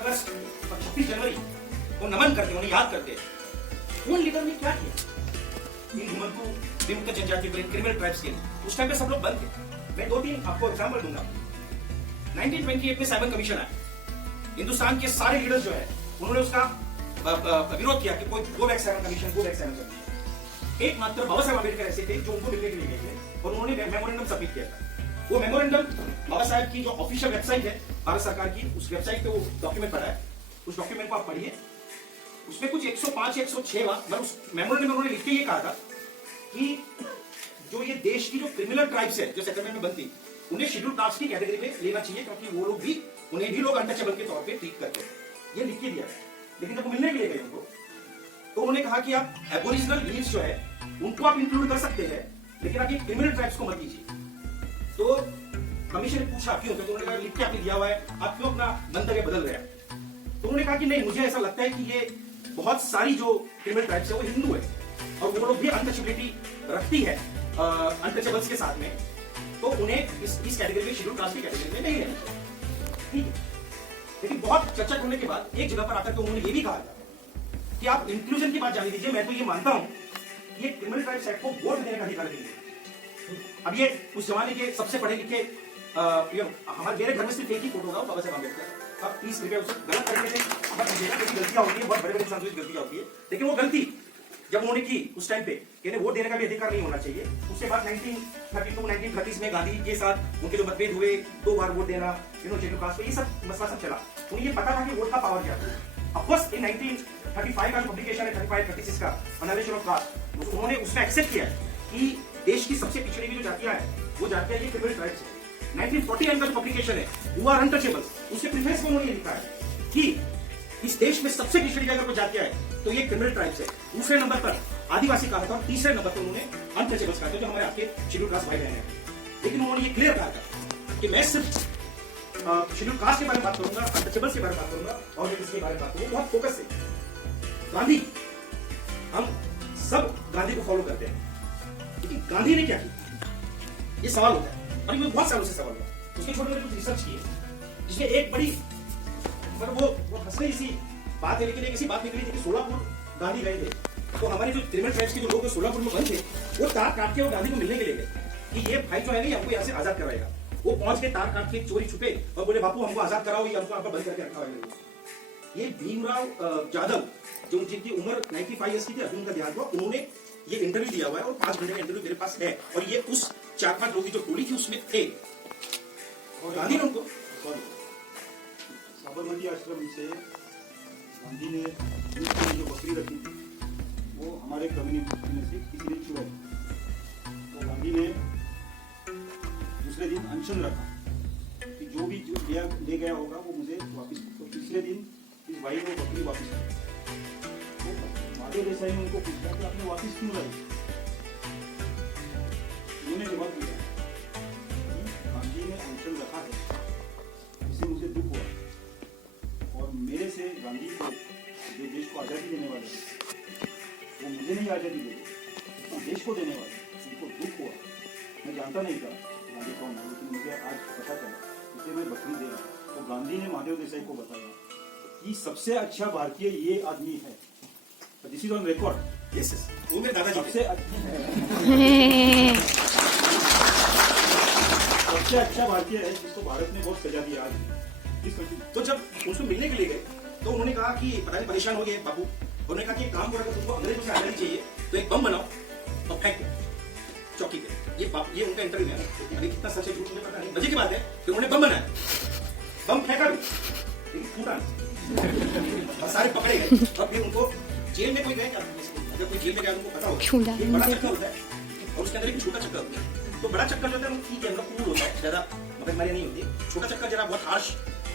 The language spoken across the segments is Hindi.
अगस्त और 26 जनवरी वो नमन करते, उन्हें याद करते हैं। उन लीडर ने क्या किया इन ह्यूमन को विमुक्त जनजाति क्रिमिनल ट्राइब्स के उस टाइम पे सब लोग बंद थे। मैं 2-3 आपको एग्जांपल दूंगा। 1928 में साइमन कमीशन आया। हिंदुस्तान के सारे लीडर्स जो है उन्होंने उसका विरोध किया कि कोई गो बैक साइमन कमीशन। एकमात्र बाबा साहेब अम्बेडकर ऐसे थे जो उनको मिलने के लिए गए थे और उन्होंने मेमोरेंडम सबमिट किया था। वो मेमोरेंडम बाबा साहेब की जो ऑफिशियल वेबसाइट है भारत सरकार की, उस वेबसाइट पे वो डॉक्यूमेंट पड़ा है। उस डॉक्यूमेंट को आप पढ़िए, उसमें कुछ 105 106 मतलब उस मेमोरेंडम में उन्होंने लिख के ये कहा था कि जो ये देश की जो क्रिमिनल ट्राइब्स है जो सेटलमेंट में बनती, उन्हें शेड्यूल कास्ट की कैटेगरी में लेना चाहिए, क्योंकि वो लोग भी उन्हें भी लोग अनटचेबल के तौर पे ट्रीट करते हैं। ये लिख के दिया। लेकिन जब वो मिलने के लिए गए उनको, तो उन्होंने कहा कि आप एबोरिजिनल बीइंग्स जो है उनको आप इंक्लूड कर सकते हैं, लेकिन आप ये क्रिमिनल ट्राइब्स को मत कीजिए। तो कमीशन ने पूछा क्यों, तो उन्होंने कहा लिख के आपने दिया हुआ है, आप क्यों अपना मंतव्य बदल रहे हैं? तो उन्होंने कहा कि नहीं, मुझे ऐसा लगता है कि ये बहुत सारी जो क्रिमिनल ट्राइब्स है वो हिंदू है और वो लोग भी अनटचेबिलिटी रखती है अनटचेबल्स के साथ में, तो उन्हें इस कैटेगरी में शेड्यूल कास्ट की कैटेगरी में नहीं लेना। ठीक है, लेकिन बहुत चर्चा करने के बाद एक जगह पर आकर के उन्होंने ये भी कहा था कि आप इंक्लूजन की बात जाने दीजिए, मैं तो ये मानता हूं कि ये क्रिमिनल ट्राइब्स एक्ट को वोट देने का अधिकार नहीं है। अब ये उस जमाने के सबसे पढ़े लिखे हमारे मेरे घर में सिर्फ एक ही फोटो होगा बाबा साहेब अम्बेडकर। अब 30 रुपये उसे गलत तरीके से मत लीजिएगा, क्योंकि गलतियां होती है, बहुत बड़े बड़े इंसान से गलतियां होती है, लेकिन वो गलती जब उन्होंने की उस टाइम पे कि वोट देने का भी अधिकार नहीं होना चाहिए। उसके बाद 1932 1930 में गांधी के साथ उनके जो मतभेद हुए, 2 बार वोट देना शेड्यूल कास्ट पे, ये सब मसला सब चला। उन्हें ये पता था कि वोट का पावर क्या है। ऑफकोर्स इन 1935 का पब्लिकेशन है 35-36 का एनालिसिस ऑफ कास्ट, उन्होंने उसमें एक्सेप्ट किया कि देश की सबसे पिछड़ी हुई जो जातियां हैं वो जातियां ये क्रिमिनल ट्राइब्स है। 1949 का जो पब्लिकेशन है हु आर अनटचेबल, उसके प्रीफेस में उन्होंने लिखा है कि इस देश में सबसे पिछड़ी अगर कोई जातियां है तो ये क्रिमिनल ट्राइब्स है। दूसरे नंबर पर आदिवासी कहा था और तीसरे नंबर पर उन्होंने अनटचेबल्स कहा था, जो हमारे आपके शेड्यूल कास्ट भाई बहन हैं। लेकिन उन्होंने ये क्लियर कहा था कि मैं सिर्फ शेड्यूल कास्ट के बारे में बात करूंगा, अनटचेबल्स के बारे में बात करूंगा और इसके बारे में बात करूंगा बहुत फोकस से। गांधी, हम सब गांधी को फॉलो करते हैं, लेकिन गांधी ने क्या किया, ये सवाल होता है और ये बहुत सालों से सवाल हुआ। उसके छोटे छोटे कुछ रिसर्च किए जिसमें एक बड़ी मतलब वो हंसने जैसी बात है, लेकिन एक ऐसी बात निकली थी कि सोलापुर गांधी गए थे, तो हमारे जो क्रिमिनल ट्राइब्स के जो लोग सोलापुर में बंद थे वो तार काट के वो गांधी को मिलने के लिए गए कि ये भाई जो है ना हमको यहाँ से आजाद करवाएगा। वो पहुंच के तार काट के चोरी छुपे और बोले बापू हमको आजाद कराओ, ये हमको आपका बंद करके रखा है। ये भीमराव जाधव जो जिनकी उम्र 95 ईयर्स की थी, अभी उनका देहांत हुआ, उन्होंने ये इंटरव्यू दिया हुआ है और 5 घंटे का इंटरव्यू मेरे पास है और ये उस 4-5 लोगों की जो टोली थी उसमें थे और गांधी ने उनको साबरमती आश्रम से गांधी ने जो बकरी रखी थी वो हमारे कम्युनिटी में से किसी ने चुराई, तो गांधी ने दूसरे दिन अनशन रखा कि जो भी ले गया होगा वो मुझे वापस। तो तीसरे दिन इस भाई ने बकरी वापस की, तो माधव देसाई ने उनको पूछा कि आपने वापस क्यों लाई? उन्होंने जवाब दिया कि गांधी ने अनशन रखा है, इससे मुझे दुख हुआ और मेरे से गांधी को जो देश को आज़ादी देने वाले वो मुझे नहीं आज़ादी देते, तो देश को देने वाले उनको दुख हुआ। मैं जानता नहीं था गांधी कौन है, लेकिन मुझे आज पता चला, इसलिए मैं बकरी दे रहा। तो गांधी ने माधव देसाई को बताया कि सबसे अच्छा भारतीय ये आदमी है। This is on record. Yes वो मेरे दादाजी सबसे अच्छा भारतीय है जिसको भारत ने बहुत सजा दिया आज। तो जब उसको मिलने के लिए गए तो उन्होंने कहा कि पता नहीं परेशान हो गए बाबू, उन्होंने कहा कि एक काम करो, अगर तुमको अंग्रेजों से आजादी चाहिए तो एक बम बनाओ और फेंक दो चौकी पे। ये उनका इंटरव्यू है, अभी कितना सच है झूठ मुझे पता नहीं। मजे की बात है कि उन्होंने बम बनाया, बम फेंका भी लेकिन फूटा नहीं और सारे पकड़े गए और फिर उनको जेल में कोई गए क्या? अगर कोई जेल में गया उनको पता होगा एक बड़ा चक्कर होता है और उसके अंदर एक छोटा चक्कर होता है। तो बड़ा चक्कर जो होता है ठीक है, मतलब कूल होता है, ज्यादा मगजमारी नहीं होती। छोटा चक्कर जरा बहुत हार्श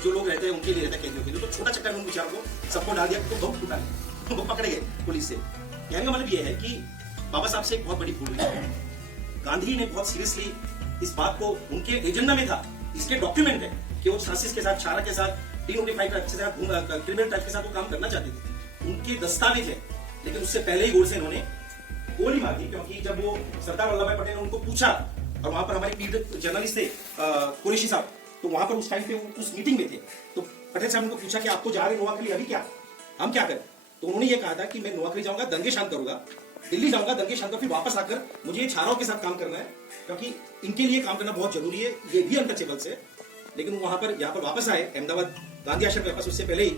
जो लोग रहते हैं उनके लिए रहता है कैदियों के लिए, तो छोटा चक्कर में उन बेचारों को सबको डाल दिया तो बहुत फूटा वो पकड़े गए पुलिस से। कहने का मतलब ये है कि बाबा साहब से एक बहुत बड़ी भूल हुई है। गांधी ने बहुत सीरियसली इस बात को, उनके एजेंडा में था, इसके डॉक्यूमेंट है कि वो सासिस के साथ, छारा के साथ, डीनोटिफाइड ट्राइब के साथ, क्रिमिनल ट्राइब के साथ वो काम करना चाहते थे, उनके दस्तावेज है। लेकिन उससे पहले ही गोडसे इन्होंने गोली मार दी, क्योंकि जब वो सरदार वल्लभ भाई पटेल ने उनको पूछा, और वहां पर हमारे पीड़ित जर्नलिस्ट थे कुरैशी साहब, तो वहां पर उस टाइम पे उस मीटिंग में थे, तो पटेल साहब ने उनको पूछा कि आपको जा रहे नोआखली, अभी क्या हम क्या करें? तो उन्होंने ये कहा था कि मैं नोआखली जाऊंगा, दंगे शांत करूंगा, दिल्ली जाऊंगा, दंगे शांत, फिर वापस आकर मुझे ये छाराओं के साथ काम करना है, क्योंकि इनके लिए काम करना बहुत जरूरी है, ये भी अनटचेबल्स है। लेकिन वहां पर यहाँ पर वापस आए अहमदाबाद गांधी आश्रम के वापस, उससे पहले ही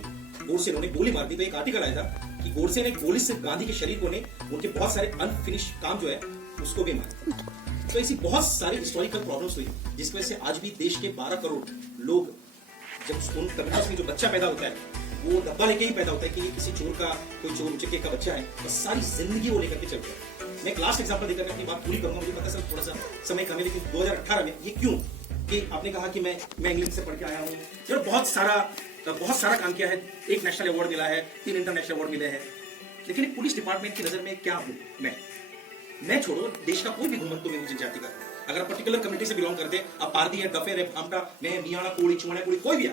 गोडसे इन्होंने गोली मार दी। तो एक आर्टिकल आया था कि गोडसे ने गोली से गांधी के शरीर को, ने उनके बहुत सारे अनफिनिश काम जो है उसको भी मारा। तो ऐसी बहुत सारी हिस्टोरिकल प्रॉब्लम्स हुई, जिसकी वजह से आज भी देश के 12 करोड़ लोग, जब उन कम्युनिटीज में जो बच्चा पैदा होता है वो डब्बा लेके ही पैदा होता है कि ये किसी चोर का, कोई चोर उचके का बच्चा है, बस सारी जिंदगी वो लेकर के चलता है। मैं एक लास्ट एग्जांपल देकर अपनी बात पूरी करूंगा, मुझे पता है थोड़ा सा समय कम है, लेकिन 2018 में ये क्यों कि आपने कहा कि मैं इंग्लैंड से पढ़ के आया हूँ, यार बहुत सारा काम किया है, एक नेशनल अवार्ड मिला है, 3 इंटरनेशनल अवार्ड मिले हैं, लेकिन एक पुलिस डिपार्टमेंट की नजर में क्या हूँ मैं छोड़ो देश का कोई भी घुमंतु में जनजाति का, अगर आप पर्टिकुलर कम्युनिटी से बिलोंग करते हैं, आप पारदी है, डफेर है, आमटा में, मियाणा कोड़ी, चुवाणा कोड़ी, कोई भी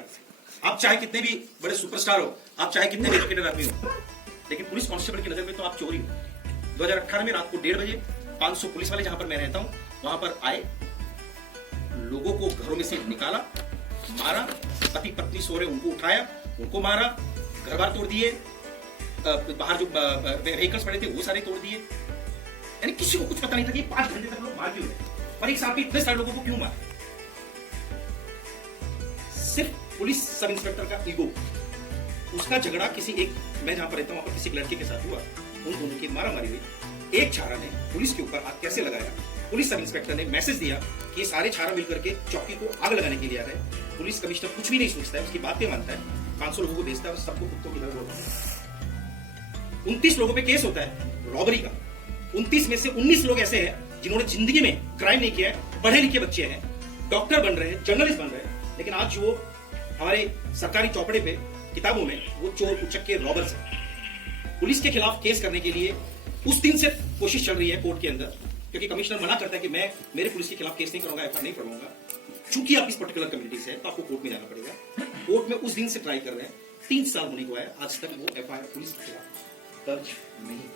आप चाहे कितने भी बड़े सुपरस्टार हो, आप चाहे कितने भी एजुकेटेड आदमी हो, लेकिन पुलिस कांस्टेबल की नजर में तो आप चोरी हो। 2018 में रात को 1:30 बजे 500 पुलिस वाले, जहां पर मैं रहता हूं, वहां पर आए, लोगों को घरों में से निकाला, मारा, पति पत्नी सो रहे उनको उठाया, उनको मारा, घर बार तोड़ दिए, बाहर जो व्हीकल्स पड़े थे वो सारे तोड़ दिए। यानी किसी को कुछ पता नहीं था कि 5 घंटे तक लोग मार क्यों रहे, पर एक साथ इतने सारे लोगों को क्यों मारा? सिर्फ पुलिस सब इंस्पेक्टर का ईगो, उसका झगड़ा किसी एक, मैं जहां पर रहता हूं वहां पर किसी लड़के के साथ हुआ, उन दोनों की मारामारी हुई, एक छारा ने पुलिस के ऊपर आग कैसे लगाया, पुलिस सब इंस्पेक्टर ने मैसेज दिया कि ये सारे छारा मिलकर के चौकी को आग लगाने के लिए आ रहे हैं। पुलिस कमिश्नर कुछ भी नहीं सोचता है, उसकी बातें मानता है, 500 लोगों को भेजता है और सबको कुत्तों की तरह बोलता है। 29 लोगों पे केस होता है रॉबरी का, 29 में से 19 लोग ऐसे हैं जिन्होंने जिंदगी में क्राइम नहीं किया है, पढ़े लिखे बच्चे हैं, डॉक्टर बन रहे हैं, जर्नलिस्ट बन रहे हैं, लेकिन आज वो हमारे सरकारी चौपड़े पे किताबों में वो चोर उचक्के रॉबर्स हैं। पुलिस के खिलाफ केस करने के लिए उस दिन से कोशिश चल रही है कोर्ट के अंदर, क्योंकि कमिश्नर मना करता है कि मैं मेरे पुलिस के खिलाफ केस नहीं करूंगा, एफआईआर नहीं करवाऊंगा, चूंकि आप इस पर्टिकुलर कम्युनिटी से हैं तो आपको कोर्ट में जाना पड़ेगा। कोर्ट में उस दिन से ट्राई कर रहे हैं, 3 साल होने को आया, आज तक वो एफआईआर पुलिस के खिलाफ दर्ज नहीं।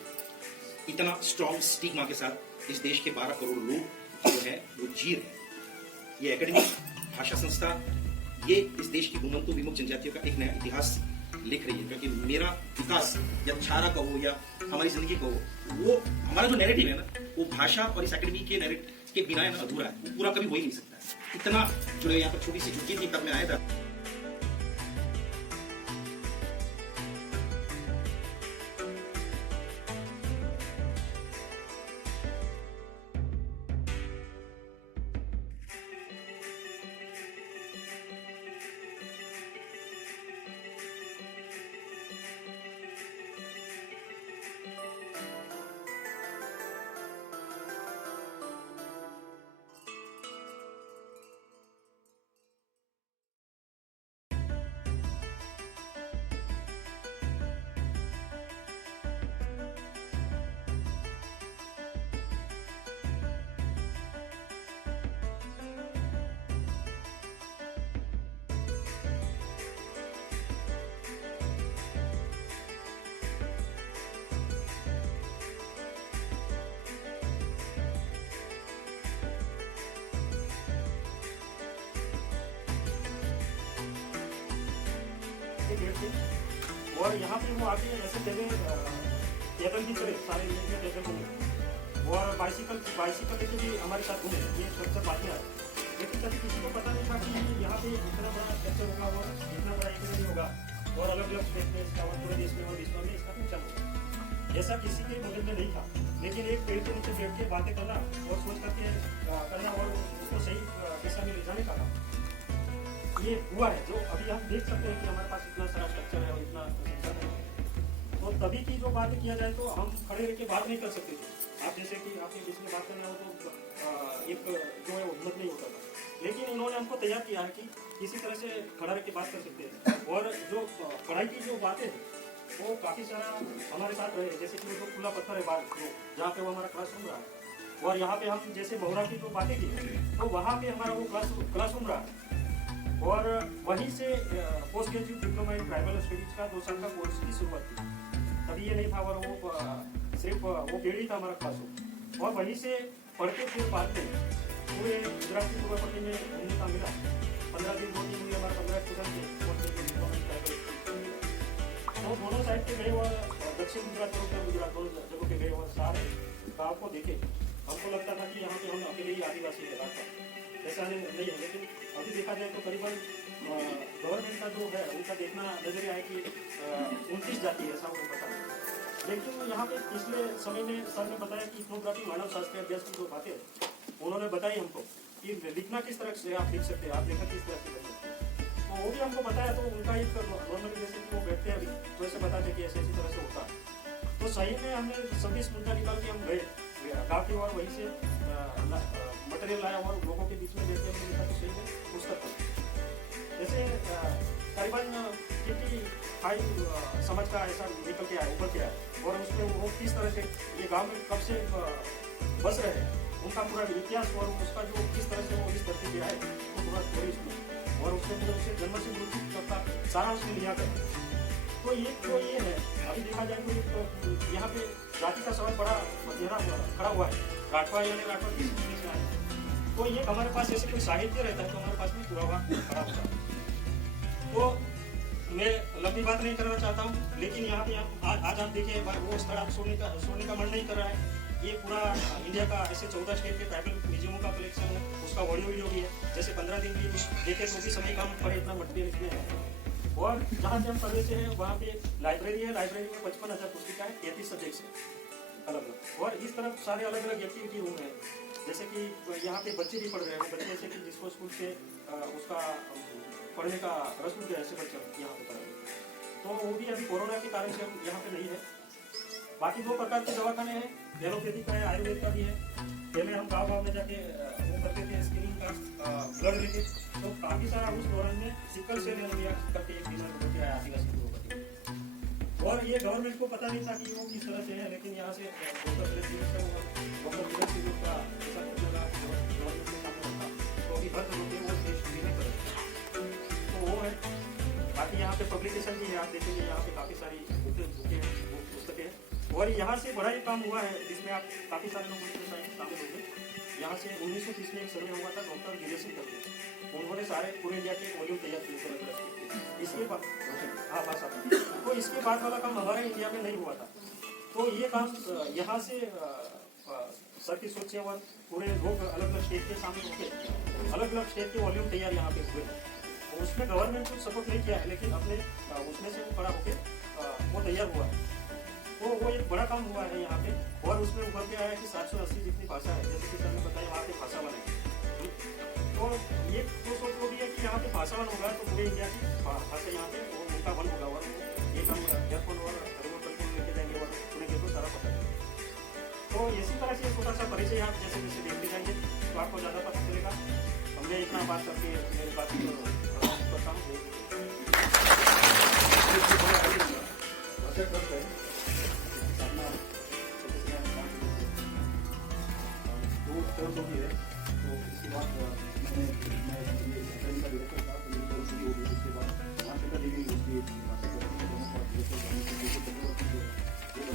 इतना स्ट्रॉन्ग स्टिग्मा के साथ इस देश के 12 करोड़ लोग जो है वो जी रहे हैं। ये एकेडमी, भाषा संस्था, ये इस देश की घुमंतु विमुक्त जनजातियों का एक नया इतिहास लिख रही है, क्योंकि मेरा विकास या छारा का हो या हमारी जिंदगी का हो, वो हमारा जो नैरेटिव है ना, वो भाषा और इस एकेडमी के नैरेटिव के बिना है ना अधूरा है, वो पूरा कभी हो ही नहीं सकता है। इतना जो यहाँ पर छोटी सी झुकी थी तब मैं आया था। और यहाँ पे वो आके ऐसे जगह पैदल भी चले, सारे इंडिया पैदल घूमे और बाइसिकल लेके भी हमारे साथ घूमे, ये सब बातें आए। लेकिन कभी किसी को पता नहीं था कि यहाँ पे इतना बड़ा कैसे होगा और इतना बड़ा इकोनॉमी होगा और अलग अलग स्टेट में इसका और पूरे देश में और विश्व में इसका फ्यूचर होगा, ऐसा किसी के मदद में नहीं था। लेकिन एक पेड़ के नीचे बैठ के बातें करना और सोच करके करना और उसको सही दिशा में ले जाने का काम ये हुआ है। जो अभी हम देख सकते हैं कि हमारे पास इतना सारा स्ट्रक्चर है और इतना सेंसर है, तो तभी की जो बात किया जाए तो हम खड़े रह के बात नहीं कर सकते थे। आप जैसे कि आपके बीच में बात करना हो तो एक जो है वो हिम्मत नहीं होता था। लेकिन इन्होंने हमको तैयार किया है कि किसी तरह से खड़ा रह के बात कर सकते हैं। और जो पढ़ाई की जो बातें हैं वो काफ़ी सारा हमारे साथ रहे, जैसे कि वो जो खुला पत्थर है बाहर जहाँ पे वो हमारा क्लासरूम रहा है, और यहाँ पे हम जैसे बहुरा की जो बातें की तो वहाँ पे हमारा वो क्लासरूम रहा है। और वहीं से post graduate diploma in tribal studies का 2 साल का कोर्स की शुरुआत की। तभी ये नहीं था, और वो सिर्फ वो पेड़ ही था हमारा क्लासरूम। और वहीं से पढ़ते फिर बाद में पूरे गुजरात की पूर्व पट्टी में घूमने का मिला। 15 दिन 2 दिन हुए हमारे 15 स्टूडेंट थे post graduate diploma in tribal studies. तो दोनों साइड के गए और दक्षिण गुजरात और उत्तर गुजरात दोनों जगहों पे गए और सारे गाँव को देखे। हमको लगता था कि यहाँ पे हम अकेले ही आदिवासी है रास्ता, ऐसा नहीं है। लेकिन अभी देखा जाए तो करीबन गवर्नमेंट का जो है उनका देखना नजरिया है कि 29 जाति है, ऐसा उनको पता है। लेकिन यहाँ पे पिछले समय में सर ने बताया कि इथनोग्राफी मानव शास्त्र अभ्यास की जो बातें उन्होंने बताई हमको कि लिखना किस तरह से आप लिख सकते हैं, आप लेखा किस तरह से कर सकते हैं। तो वो भी हमको बताया। तो उनका एक नॉर्मली जैसे कि वो बैठते हैं अभी तो ऐसे बताते कि ऐसी तरह से होता है। तो सही में हमने 26 मिनट निकाल के हम गए गाँव की और वहीं से मटेरियल लाया और लोगों के बीच में जैसे हमने लिखा तो सही में पुस्तक जैसे करीबन 55 समझ का ऐसा निकल के आया, ऊपर के आया। और उसमें वो किस तरह से ये गांव में कब से बस रहे हैं उनका पूरा इतिहास और उसका जो किस तरह से वो इस धरती पे आए वो पूरा स्टोरी उसमें, और उसमें पूरे उसके जन्म से मृत्यु तक का सारा उसमें लिया गया। तो ये जो ये है अभी देखा जाए तो यहाँ पे जाति का सवाल बड़ा गहरा खड़ा हुआ है। राठवा यानी राठवा किस चीज से आए, तो ये हमारे पास ऐसे कोई साहित्य रहता है तो हमारे पास में पूरा हुआ खड़ा होता है। तो मैं लंबी बात नहीं करना चाहता हूँ, लेकिन यहाँ पे आज आप देखिए वो स्थल आप छोड़ने का मन नहीं कर रहा है। ये पूरा इंडिया का ऐसे 14 स्टेट के ट्राइबल म्यूजियमों का कलेक्शन है, उसका ऑडियो वीडियो भी है। जैसे 15 दिन भी देखे तो भी समय कम पड़े, इतना मटेरियल इसमें है। और जहाँ से हम पढ़े से हैं वहाँ पे लाइब्रेरी है, लाइब्रेरी में 55,000 पुस्तिका है, 33 सब्जेक्ट्स है अलग अलग। और इस तरफ सारे अलग अलग एक्टिविटी रूम है, जैसे कि यहाँ पे बच्चे भी पढ़ रहे हैं, बच्चे ऐसे कि जिसको स्कूल से उसका पढ़ने का रस उठ गया, ऐसे बच्चे यहाँ पे पढ़ रहे हैं। तो वो भी अभी कोरोना के कारण से हम यहाँ पे नहीं है। बाकी 2 प्रकार के दवाखाने हैं, एलोपैथी का है, आयुर्वेद का भी है। पहले हम गाँव में जाके वो करते थे स्क्रीनिंग का ब्लड लेके, तो काफ़ी सारा उस दौरान में सिकल सेल एनीमिया करके एक बीमार हो गया आदिवासी लोगों का। और ये गवर्नमेंट को पता नहीं था कि वो किस तरह से है, लेकिन यहाँ से डॉक्टर का ऐसा लगा गवर्नमेंट के सामने रखा, तो अभी हर जगह पे वो टेस्ट भी नहीं कर। तो वो है। बाकी यहाँ पे पब्लिकेशन भी है, आप देखेंगे यहाँ पे काफ़ी सारी बुकें हैं, पुस्तकें हैं। और यहाँ से बड़ा एक काम हुआ है जिसमें आप काफ़ी सारे लोग शामिल होंगे। यहाँ से 1930 में एक सर्वे हुआ था डॉक्टर गिरीश सिंह करके, उन्होंने सारे पूरे इंडिया के वॉल्यूम तैयार किए थे। इसके बाद हाँ बस तो इसके बाद वाला काम हमारे इंडिया में नहीं हुआ था। तो ये काम यहाँ से सर की सोच से और पूरे लोग अलग अलग स्टेट के सामने होते अलग अलग स्टेट के वॉल्यूम तैयार यहाँ पे हुए हैं। तो उसमें गवर्नमेंट को सपोर्ट नहीं किया है, लेकिन अपने उसमें से वो खड़ा होकर वो तैयार हुआ है। तो वो एक बड़ा काम हुआ है यहाँ पे। और उसमें उभर के आया कि 780 जितनी भाषा है, जैसे कि सर ने बताया वहाँ पे भाषा वन है। तो ये तो सोच वो भी है कि यहाँ पे भाषा वन होगा तो पूरे इंडिया की भाषा यहाँ पे वो उनका वन होगा। और एक हम एयरपोर्ट और रिमोट कंट्रोल लेके जाएंगे और सुनेंगे तो सारा पता चलेगा। तो इसी तरह से छोटा सा परिचय आप जैसे जैसे देखते जाएंगे तो आपको ज़्यादा पता चलेगा। हमने इतना बात करके मेरी बात करता हूँ। तो इसके बाद मैंने का डायरेक्टर था, तो मेरी शुरू हो गई। उसके बाद मास्टर डिग्री उसकी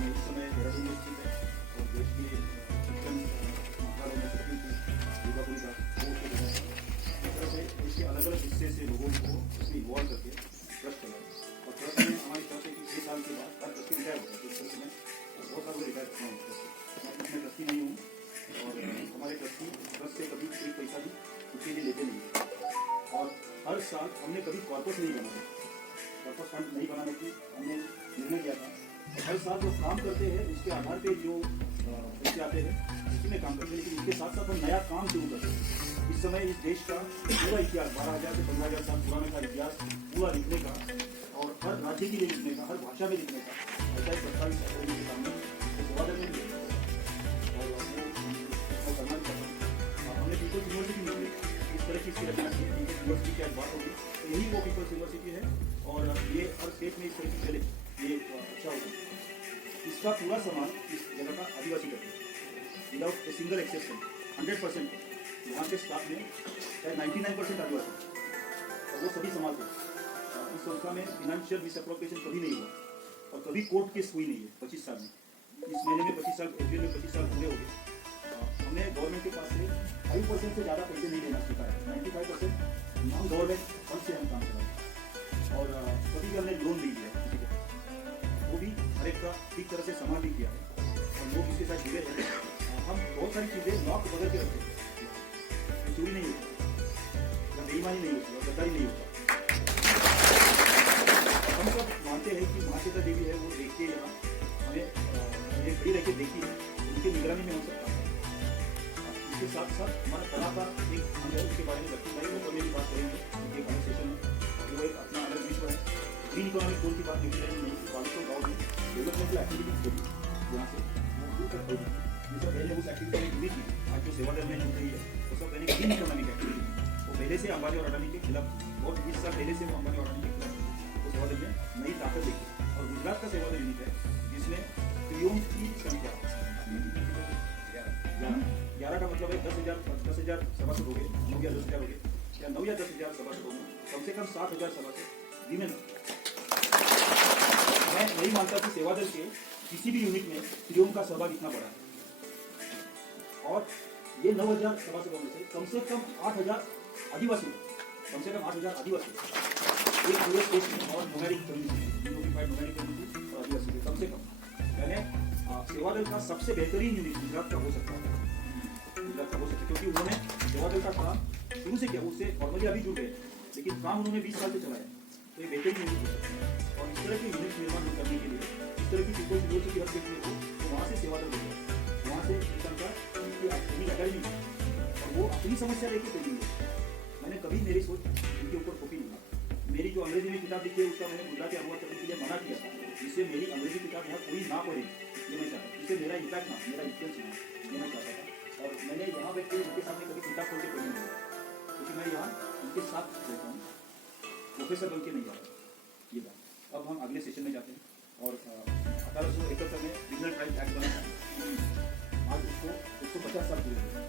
उस समय देहरादून में स्थित है और देश की शिक्षण मंत्रालय में सचिव थी दुर्गापुरी का, इस तरह से देश के अलग अलग हिस्से से लोगों को उसमें इन्वॉल्व करके ट्रस्ट चलाए। और ट्रस्ट में हमारी तरफ से 6 साल के बाद हर ट्रस्टी रिटायर होता है। इस तरह से मैं बहुत सालों रिटायर हुआ हूँ। मैं इसमें ट्रस्टी नहीं हूँ और हमारे ट्रस्टी ट्रस्ट से कभी कोई पैसा भी उसके लिए लेते नहीं। और हर साल हमने कभी कॉर्पस नहीं बनाया, कॉर्पस फंड नहीं बनाने की हमने निर्णय किया था। हर साल जो काम करते हैं उसके आधार पे जो पैसे आते हैं उसी में काम करते हैं, लेकिन इसके साथ साथ हम नया काम शुरू करते हैं। इस समय इस देश का पूरा इतिहास 12,000 से 15,000 साल पुराने का इतिहास पूरा लिखने का और हर राज्य के लिए लिखने का, हर भाषा में लिखने का ऐसा एक 27 अप्रैल के सामने और वो करना भी चाहता हूँ। हमने पीपल्स यूनिवर्सिटी में इस तरह चीज़ की रचना की, यूनिवर्सिटी की आज बात होगी तो यही वो पीपल्स यूनिवर्सिटी है और ये हर स्टेट में इस तरह की चले, ये अच्छा होगा। इसका पूरा सामान इस जगह का आदिवासी करते हैं विदाउट ए सिंगल एक्सेप्शन, 100%। यहाँ के स्टाफ में शायद 99% आदिवासी और वो सभी संभालते हैं। इस संस्था में फिनेंशियल मिसअप्रोप्रिएशन कभी नहीं हुआ और कभी कोर्ट केस हुई नहीं है 25 साल में। इस महीने में 25 साल, अप्रैल में 25 साल पूरे हो गए। हमने गवर्नमेंट के पास से 5% से ज़्यादा पैसे नहीं लेना सीखा है। 95% नॉन गवर्नमेंट फंड से हम काम कराए और कभी भी हमने लोन नहीं लिया किसी को, वो भी हर एक का ठीक तरह से संभाल भी किया है और लोग इसके साथ जुड़े हैं। हम बहुत सारी चीज़ें लॉक बदल के रखते हैं, चोरी नहीं होती या बेईमानी नहीं होती और गद्दारी नहीं होता। हम सब मानते हैं कि महाश्वेता देवी है, वो देखिए यहाँ हमें ये खड़ी रह के देखी है, उनकी निगरानी में हम सब काम करें। इसके साथ साथ हमारा कला का एक अंग है, उसके बारे में लक्ष्मी भाई को मेरी बात करेंगे एक अलग सेशन में। वो एक अपना अलग विश्व है। ग्रीन इकोनॉमिक जोन की बात नहीं करेंगे, नहीं बालिशों गाँव में डेवलपमेंटल एक्टिविटीज करी यहाँ से वो दूर तक होगी। जैसे पहले उस एक्टिविटी में जुड़ी थी, आज जो सेवा दल में जुड़ रही है वो सब पहले ग्रीन इकोनॉमिक एक्टिविटी, वो पहले से अंबानी और अडानी के खिलाफ, और 20 साल पहले से वो अंबानी और अडानी के खिलाफ सेवा दल में नई ताकत देखी। और गुजरात का सेवा दल यूनिट है जिसमें स्त्रियों की संख्या 11 का मतलब है 10,000 सभासद हो गए, 9 या 10,000 हो गए, या 9 या 10,000 सभासद होंगे, कम से कम 7,000 सभासद विमेन। मैं नहीं मानता कि सेवा दल के किसी भी यूनिट में स्त्रियों का सहभाग इतना बड़ा है। और ये 9,000 सभासदों में से कम 8,000 आदिवासी, कम से कम 8,000 आदिवासी एक पूरे स्टेट में और nomadic community, notified nomadic community और आदिवासी कम से कम। यानी सेवा दल का सबसे बेहतरीन यूनिट गुजरात का हो सकता है, गुजरात का हो सकता है, क्योंकि उन्होंने सेवा दल का काम शुरू से किया, उससे फॉर्मली अभी जुड़ गए, लेकिन काम उन्होंने 20 साल से चलाया। तो ये बेहतरीन यूनिट हो सकता है और इस तरह के यूनिट निर्माण करने के लिए इस तरह की पीपल्स यूनिवर्सिटी हर देखने को, तो वहाँ से सेवा दल होगा, वहाँ से संस्था की अकेडमी और वो अपनी समस्या लेके चलेंगे। मैंने कभी मेरी सोच उनके ऊपर थोपी नहीं। मेरी जो अंग्रेजी में किताब लिखी है उसका मैंने गुजराती अनुवाद करने के लिए मना किया था, जिससे मेरी अंग्रेजी किताब यहाँ कोई ना पढ़े, ये मैं चाहता, इससे मेरा इम्पैक्ट ना, मेरा इन्फ्लुएंस ना, ये मैं चाहता था। और मैंने यहाँ बैठ के उनके सामने कभी किताब खोल के पढ़ी नहीं, क्योंकि मैं यहाँ उनके साथ रहता हूँ, प्रोफेसर बन के नहीं जाता। ये बात। अब हम अगले सेशन में जाते हैं और 1871 में रीजनल ट्राइब एक्ट बना, आज उसको 150 साल पूरे हुए।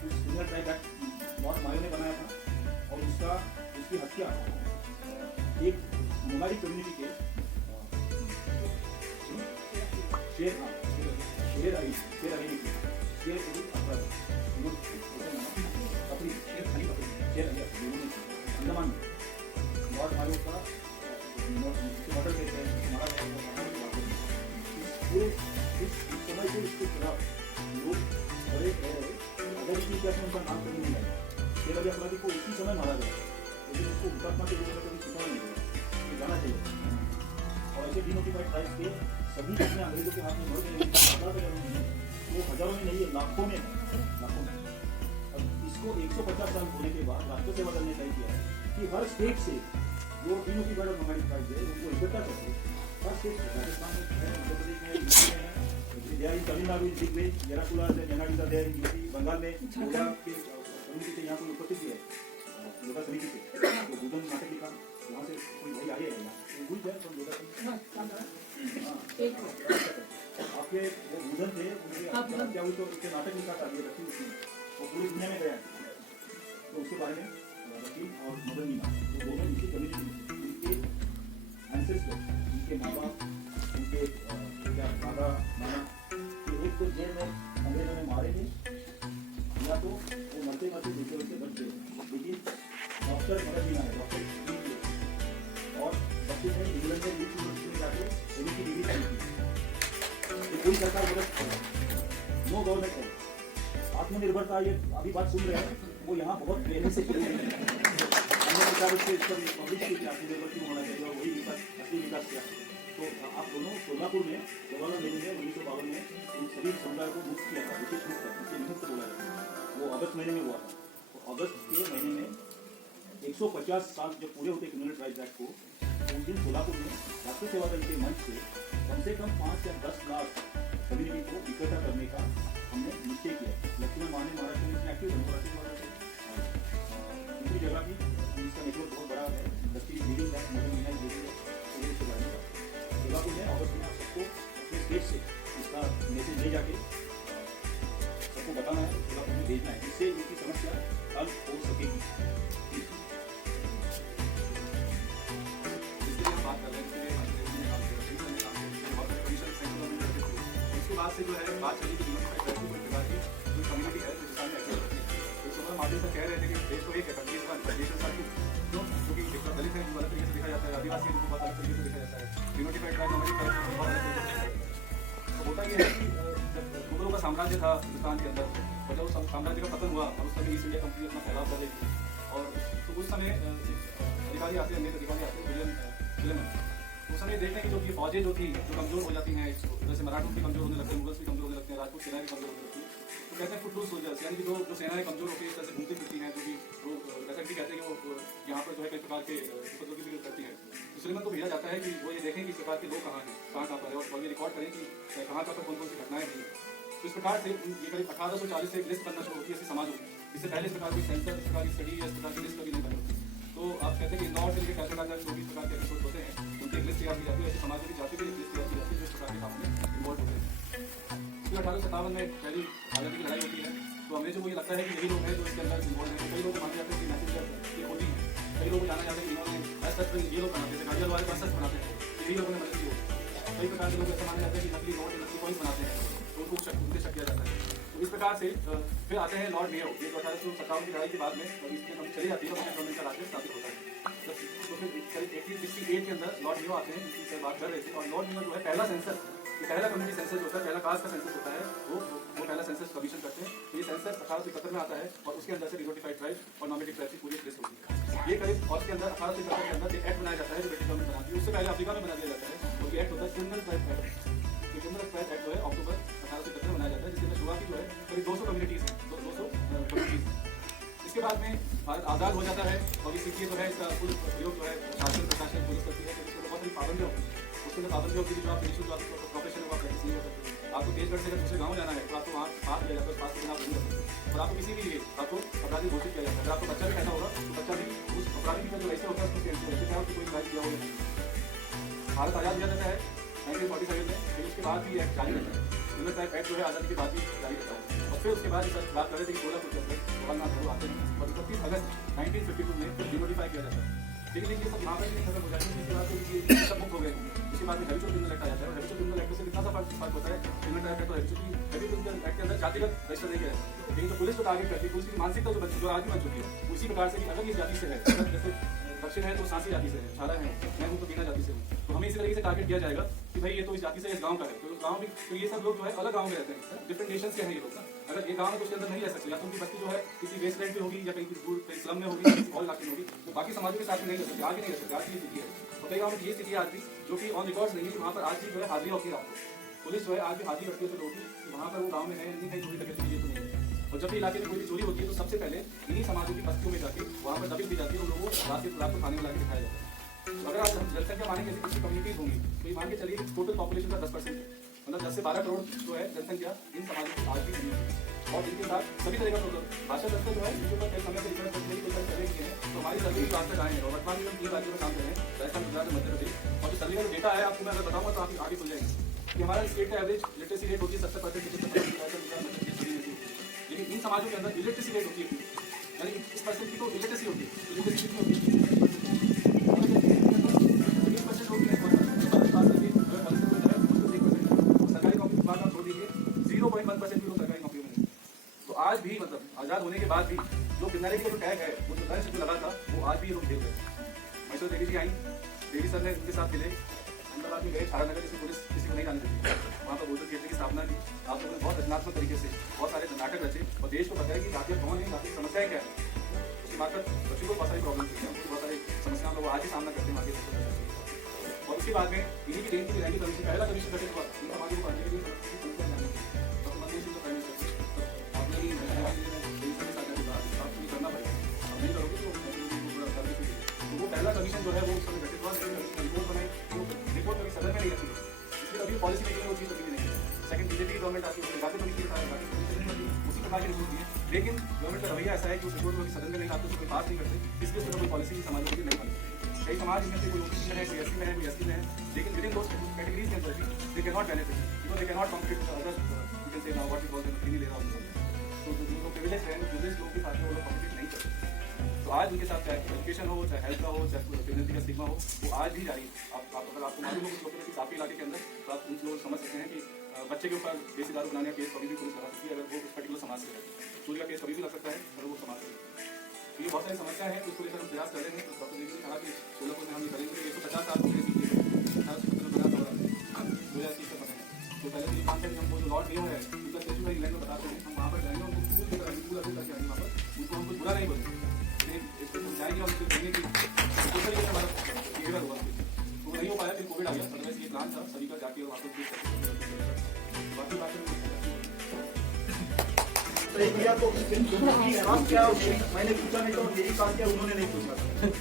उस रीजनल ट्राइब एक्ट लॉर्ड मायो ने बनाया था और उसकी हत्या एक नोमैडिक कम्युनिटी के शेर अली अंडमान में लॉर्ड मायो का मर्डर करके मारा गया। इस समय से इसके खिलाफ लोग बड़े आज़ादी की इतिहास में उनका नाम कभी नहीं आया। शेर अली अपराधी को उसी समय मारा गया, लेकिन उसको हुतात्मा के रूप में कभी सिखाया नहीं गया, ये जाना चाहिए। और ऐसे डिनोटिफाइड ट्राइब्स के सभी जितने अंग्रेजों के हाथ में मर गए, वो हजारों में नहीं है, लाखों में। अब इसको 150 साल होने के बाद राष्ट्रीय सेवा दल ने तय किया है कि हर स्टेट से जो डिनोटिफाइड और नोमैडिक ट्राइब्स है उनको इकट्ठा करके हर स्टेट, राजस्थान में है, मध्य प्रदेश में, यूपी में है, they are in Tamil Nadu in big way, Yerukula से नेनाडिसा दे इन यूपी, बंगाल में गोरा के कम्युनिटी से यहाँ कोई उपस्थित भी है योगा समिति से, तो बुधन नाटक लिखा, वहाँ से कोई भाई आए हैं यहाँ भूल जाए तो योगा आपके वो बुधन थे, उनके क्या हुई तो उसके नाटक लिखा था, ये रखी उसने, वो पूरी दुनिया में गया। तो उसके बारे में रखी और मदन मीना, वो दोनों इनकी कम्युनिटी, उनके एंसेस्टर, उनके माँ बाप, उनके क्या दादा नाना, एक तो जेल में अंग्रेजों ने मारे थे, या तो वो मरते मरते दूसरे से बच गए। लेकिन डॉक्टर मदन मीना है, डॉक्टर और बच्चे ने इंग्लैंड में यूनिवर्सिटी में जाके एमए की डिग्री की थी। कोई सरकार मदद करे, नो गवर्नमेंट है, आत्मनिर्भरता, ये अभी बात सुन रहे हैं, वो यहाँ बहुत पहले से हमने सरकार उससे इस पर पब्लिश की आत्मनिर्भर क्यों होना चाहिए और वही विकास, असली विकास किया। तो आप दोनों सोलापुर में जवाहरलाल नेहरू ने 1952 में इन सभी समुदायों को मुक्त किया था, विशेष मुक्त, इसे निमुक्त बोला जाता है। वो अगस्त महीने में हुआ था। तो अगस्त के महीने में 150 साल जब पूरे होते क्रिमिनल ट्राइब्स एक्ट को, तो उस दिन सोलापुर में राष्ट्रीय सेवा दल के मंच से कम 5 या 10 लाख कम्युनिटी को इकट्ठा करने का हमने निश्चय किया। लक्ष्मण माने महाराष्ट्र में इसमें एक्टिव है, की जगह भी इसका नेटवर्क बहुत बड़ा है, 10 की बिल्डिंग है, मुझे मिला बिल्डिंग है, तो ये इसको जानने का जगह को है। और उसमें आप सबको अपने स्टेट से इसका मैसेज ले जाके सबको बताना है, जगह को भेजना है, इससे इनकी समस्या हल हो सकेगी। इसके लिए हम बात कर रहे हैं, इसके लिए उसके बाद से जो है बात चली कि जो कम्युनिटी है हिंदुस्तान में एक्टिव रहती है। तो सोमर मार्टिन सर कह रहे थे कि देश को एक है, countries one, nations are two. क्योंकि एक तो दलित है जो अलग तरीके से देखा जाता है, आदिवासी है जो बहुत अलग तरीके से देखा जाता है, यूनिफाइड ट्राइब नॉर्मली बहुत अलग तरीके से देखा जाता है। तो होता ये है कि जब मुगलों का साम्राज्य था हिंदुस्तान के अंदर, और जब उस साम्राज्य का पतन हुआ और उस समय ईस्ट इंडिया कंपनी अपना फैलाव कर रही थी, और तो उस समय अधिकारी आते हैं, अंग्रेज अधिकारी आते हैं, विलियम उस समय देखते हैं कि जो ये फौजें जो थी जो कमजोर हो जाती हैं, जैसे मराठों भी कमजोर होने लगते हैं, मुगल्स भी कमजोर होने लगते हैं, राजपूत सेना भी कमजोर होने लगती है। तो कहते हैं फुटलूज सोल्जर्स, यानी कि जो सेनाएं कमजोर होती है, इस तरह से घूमती फिरती हैं, जो भी वो जैसा कि कहते हैं कि वो यहाँ पर जो है कई प्रकार के उपद्रव भी करती हैं। तो सुलेमान को भेजा जाता है कि वो ये देखें कि इस प्रकार के लोग कहाँ हैं, कहाँ पर है, और ये रिकॉर्ड करें कि कहाँ पर कौन कौन सी घटनाएं हुई। तो इस प्रकार से ये करीब 1840 से एक लिस्ट बनना शुरू होती है ऐसे समाजों की। इससे पहले इस प्रकार की सेंसर, इस प्रकार की स्टडी या इस प्रकार की लिस्ट कभी नहीं बनी होती। तो आप कहते हैं कि इंदौर से लेकर कैलकाटा तक जो भी इस प्रकार के एपिसोड होते हैं, उनकी एक लिस्ट तैयार की जाती है, ऐसे समाजों की जाति की एक लिस्ट तैयार की जाती है जो इस प्रकार के काम में इन्वॉल्व होते हैं। फिर 1857 में पहली आज़ादी की लड़ाई होती है। तो अंग्रेजों को ये लगता है कि यही लोग हैं जो इसके अंदर इन्वॉल्व हैं। कई लोग माने जाते हैं कि मैसेंजर ये खोजी है, कई लोगों को जाना जाता है कि इन्होंने शस्त्र ये लोग बनाते थे, गाड़ियाँ वाले शस्त्र बनाते हैं, यही लोगों ने मदद की होती है। कई प्रकार के लोग ऐसा माना जाता है कि नकली नोट नकली कॉइन्स बनाते हैं, तो उनको उनसे शक किया जाता है। तो इस प्रकार से फिर आते हैं लॉर्ड मेयो, ये 1857 की लड़ाई के बाद में इसमें कभी चली जाती है और गवर्नमेंट का राज्य स्थापित होता है। तो फिर करीब 1868 के अंदर लॉर्ड मेयो आते हैं, जिसकी बात कर रहे थे। और लॉर्ड मेयो जो है पहला सेंसस, पहला कम्युनिटी सेंसस होता है, पहला कास्ट का सेंसस होता है, वो पहला सेंसस कमीशन करते हैं। ये सेंसस 1871 में आता है और उसके अंदर से डिनोटिफाइड ट्राइब और नॉमिनेटेड ट्राइब की पूरी लिस्ट होती है। ये करीब और उसके अंदर 1871 के अंदर एक एक्ट बनाया जाता है जो ब्रिटिश गवर्नमेंट बनाती है। उससे पहले अफ्रीका में बना दिया जाता है, और ये एक्ट होता है criminal tribe act. Criminal tribe act जो है अक्टूबर 1871 में बनाया जाता है, जिसके अंदर शुरुआती जो है करीब 200 कम्युनिटीज हैं, 200 कम्युनिटीज। इसके बाद में भारत आज़ाद हो जाता है और ये सीखिए जो है इसका फुल प्रयोग जो है शासन प्रशासन पुलिस करती है। तो इसके बहुत सारी पाबंदियाँ होती हैं, उसके अंदर पाबंदियाँ होती है जो आप निश्चित जो आपको प्रोफेशन है वो आप प्रैक्टिस नहीं कर सकते। आपको देशगढ़ से अगर दूसरे गाँव जाना है तो आपको वहाँ पास दिया जाता है, उस पास के बिना आप नहीं कर सकते। और आपको किसी भी लिए आपको अपराधी घोषित किया जाता है। अगर आपको बच्चा भी पैदा होगा तो बच्चा भी उस अपराधी का जो ऐसे होता है उसको कैंसिल होता है, चाहे उसको कोई राइट दिया हो। भारत आज़ाद हो जाता है 1947 में। फिर उसके बाद भी एक्ट जारी रहता है, क्रिमिनल ट्राइब एक्ट जो है आज़ादी के बाद भी जारी रहता है। और फिर उसके बाद बात कर रहे थे कि 16 फुट जवाहरलाल नेहरू आते हैं और 31 अगस्त 1952 में फिर डिनोटिफाई किया जाता है। लेकिन ये सब यहाँ पर नहीं खत्म हो जाती है, इसके बाद ये सब मुक्त हो गए। इसके बाद में हैबिचुअल क्रिमिनल एक्ट आ जाता है, और हैबिचुअल क्रिमिनल एक्ट से कितना सा फर्क होता है क्रिमिनल ट्राइब एक्ट और हैबिचुअल क्रिमिनल एक्ट के अंदर जातिगत रजिस्टर नहीं किया जाता। लेकिन तो पुलिस को टारगेट करती है, पुलिस की मानसिकता जो आज भी बन चुकी है उसी प्रकार से कि अगर ये जाति से है, अगर जैसे दक्षिण है तो सांसी जाति से है, छाला है, मैं हूँ तो बिना जाति से हूँ, तो हमें इसी तरीके से टारगेट किया जाएगा कि भाई ये तो इस जाति से इस गांव का है। तो गांव भी तो ये सब लोग जो है अलग गांव में रहते हैं, डिफरेंट नेशन के हैं ये लोग। अगर ये गांव में तो उसके अंदर नहीं रह सकते, या तो उनकी बस्ती जो है किसी वेस्टलैंड में होगी या कहीं दूर कहीं स्लम में होगी, किसी और इलाके में होगी, तो बाकी समाजों के साथ में नहीं रह सकते, आगे नहीं रह सकते। आज की स्थिति है, और कई गाँव में ये स्थिति आज भी जो कि ऑन रिकॉर्ड नहीं है, वहाँ पर आज भी जो है हाजिरी होती है रात को। पुलिस जो है आज भी हाजिरी करती है लोगों की, वहाँ पर वो गाँव में है नहीं कहीं चोरी करके ये तो नहीं है। और जब भी इलाके में कोई भी चोरी होती है तो सबसे पहले इन्हीं समाजों की बस्तियों में जाके वहाँ पर दबिश दी जाती है, और लोगों को रात को खाने में ला के दिखाया जाता है। तो अगर आप जनसंख्या मानेंगे ऐसी कुछ कम्युनिटीज होंगी तो ये मान के चलिए टोटल पॉपुलेशन का 10% है, मतलब 10 से 12 करोड़ जो है जनसंख्या इन समाजों की आज भी नहीं है। और इनके साथ सभी तरह का भाषा दस्तर जो है जिसके ऊपर कई समय से रिसर्च करने की कोशिश कर रहे हैं। तो हमारी सर्वे की बात आए हैं और वर्तमान में हम 3 राज्यों में काम कर रहे हैं, राजस्थान, गुजरात और मध्य प्रदेश। और जो सर्वे का जो डेटा है आपको मैं अगर बताऊंगा तो आप आगे खुल जाएंगे कि हमारा स्टेट का एवरेज लिटरेसी रेट होती है 70%, लेकिन इन समाजों के अंदर इलिटरेसी रेट होती है, यानी 20% की तो इलिटरेसी होती है। इलिटरेसी कितनी होती है? 20% होती है। सरकारी नौकरी की बात आप छोड़ दीजिए, 0.1% भी लोग सरकारी नौकरी में नहीं। तो आज भी मतलब आज़ाद होने के बाद भी जो क्रिमिनलिटी का जो टैग है वो जो जो लगा था वो आज भी ये लोग देख रहे हैं। मैसूर देवी जी आई, देवी सर ने उनके साथ मिले, अहमदाबाद में गए, छारानगर जिसमें पुलिस किसी को नहीं जाने देती, वहाँ पर वोटर थिएटर की स्थापना की। आप लोगों ने बहुत रचनात्मक तरीके से बहुत सारे नाटक रचे और देश को बताया कि जातियाँ कौन है, जाति समस्याएं क्या है। उसकी मार्फत बच्चों को बहुत सारी प्रॉब्लम थी, उनको बहुत सारी समस्याओं का वो आज ही सामना करते हैं आगे। और उसके बाद में इन्हीं की देन की रैंकिंग कमीशन, पहला कमीशन गठित हुआ इन समाजों को पढ़ने के लिए आपने ही करना पड़ेगा, अब नहीं करोगे तो वो पहला कमीशन जो है वो उस समय गठित हुआ, रिपोर्ट बनाई, जो रिपोर्ट कभी सदन में नहीं रखी, इसलिए कभी पॉलिसी मेकिंग वो चीज़ कभी नहीं है। सेकंड बीजेपी की गवर्नमेंट आती है लगाते तो नहीं उसी प्रकार की रिपोर्ट दी है, लेकिन गवर्नमेंट का रवैया ऐसा है कि उस रिपोर्ट को सदन में नहीं लाते, उसको पास नहीं करते, इसलिए उसमें कोई पॉलिसी समाज की नहीं बनती। कई समाज इनमें से कोई ओबीसी में है, कोई एससी में है, कोई एसटी में है, लेकिन विद इन दोस कैटेगरीज के अंदर भी they can not benefit because they can not compete with others, you can say now what we call them freely layer off. तो जो लोग प्रिविलेज हैं, प्रिविलेज लोगों के साथ में वो लोग कॉम्पीट नहीं करते। तो आज उनके साथ चाहे एजुकेशन हो, चाहे हेल्थ का हो, चाहे प्रेगनेंसी का स्टिग्मा हो, वो आज भी जारी है। आप अगर आपको मालूम हो कुछ लोगों की काफी इलाके के अंदर, तो आप उन लोग समझ सकते हैं कि बच्चे के ऊपर देसी दारू बनाने का केस कभी भी पुलिस लगा सकती है अगर वो उस पर्टिकुलर समाज से है। चोरी का केस कभी भी लग सकता है अगर वो समाज से है। तो ये बहुत सारी समस्याएं हैं, उसको लेकर हम प्रयास कर रहे हैं। तो डॉक्टर देवी ने कहा कि सोलापुर में हम ये करेंगे। 150 साल पहले भी 2030 तक बने हैं। तो पहले ये काम हम वो जो लॉर्ड देव है उनका स्टेचू का इंग्लैंड में बताते हैं, हम वहाँ पर जाएंगे, उनको फूल लेकर आएंगे, फूल लेकर आएंगे वहाँ पर, उनको हम कुछ बुरा नहीं बोलेंगे, लेकिन इसको हम जाएंगे और उसको कहेंगे कि सोशल ये हमारा फेवर हुआ। तो नहीं हो पाया, फिर कोविड आ गया, अदरवाइज ये प्लान था सभी का जाके वहाँ पर बाकी बातें किया तो काम क्या मैंने पूछा नहीं, तो मेरी काम क्या उन्होंने नहीं पूछा,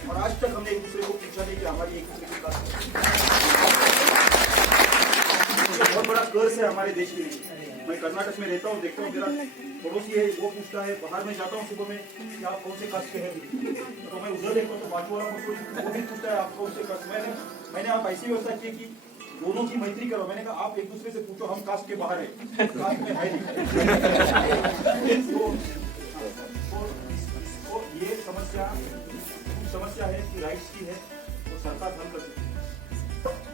और आज तक हमने एक दूसरे को पूछा नहीं कि हमारी एक दूसरे की बात। बहुत बड़ा कर्ज है हमारे देश के लिए। मैं कर्नाटक में रहता हूँ, देखता हूँ मेरा पड़ोसी है, वो पूछता है, बाहर में जाता हूँ सुबह में कि आप कौन से कास्ट के हैं, तो मैं उधर देखता हूँ तो बाजू वाला मुझको वो भी पूछता है आप कौन से कास्ट। मैंने आप ऐसी व्यवस्था की कि दोनों की मैत्री करो। मैंने कहा आप एक दूसरे से पूछो, हम कास्ट के बाहर है, कास्ट में है नहीं। तो ये समस्या है कि राइट्स की है तो सरकार हल कर सकती है।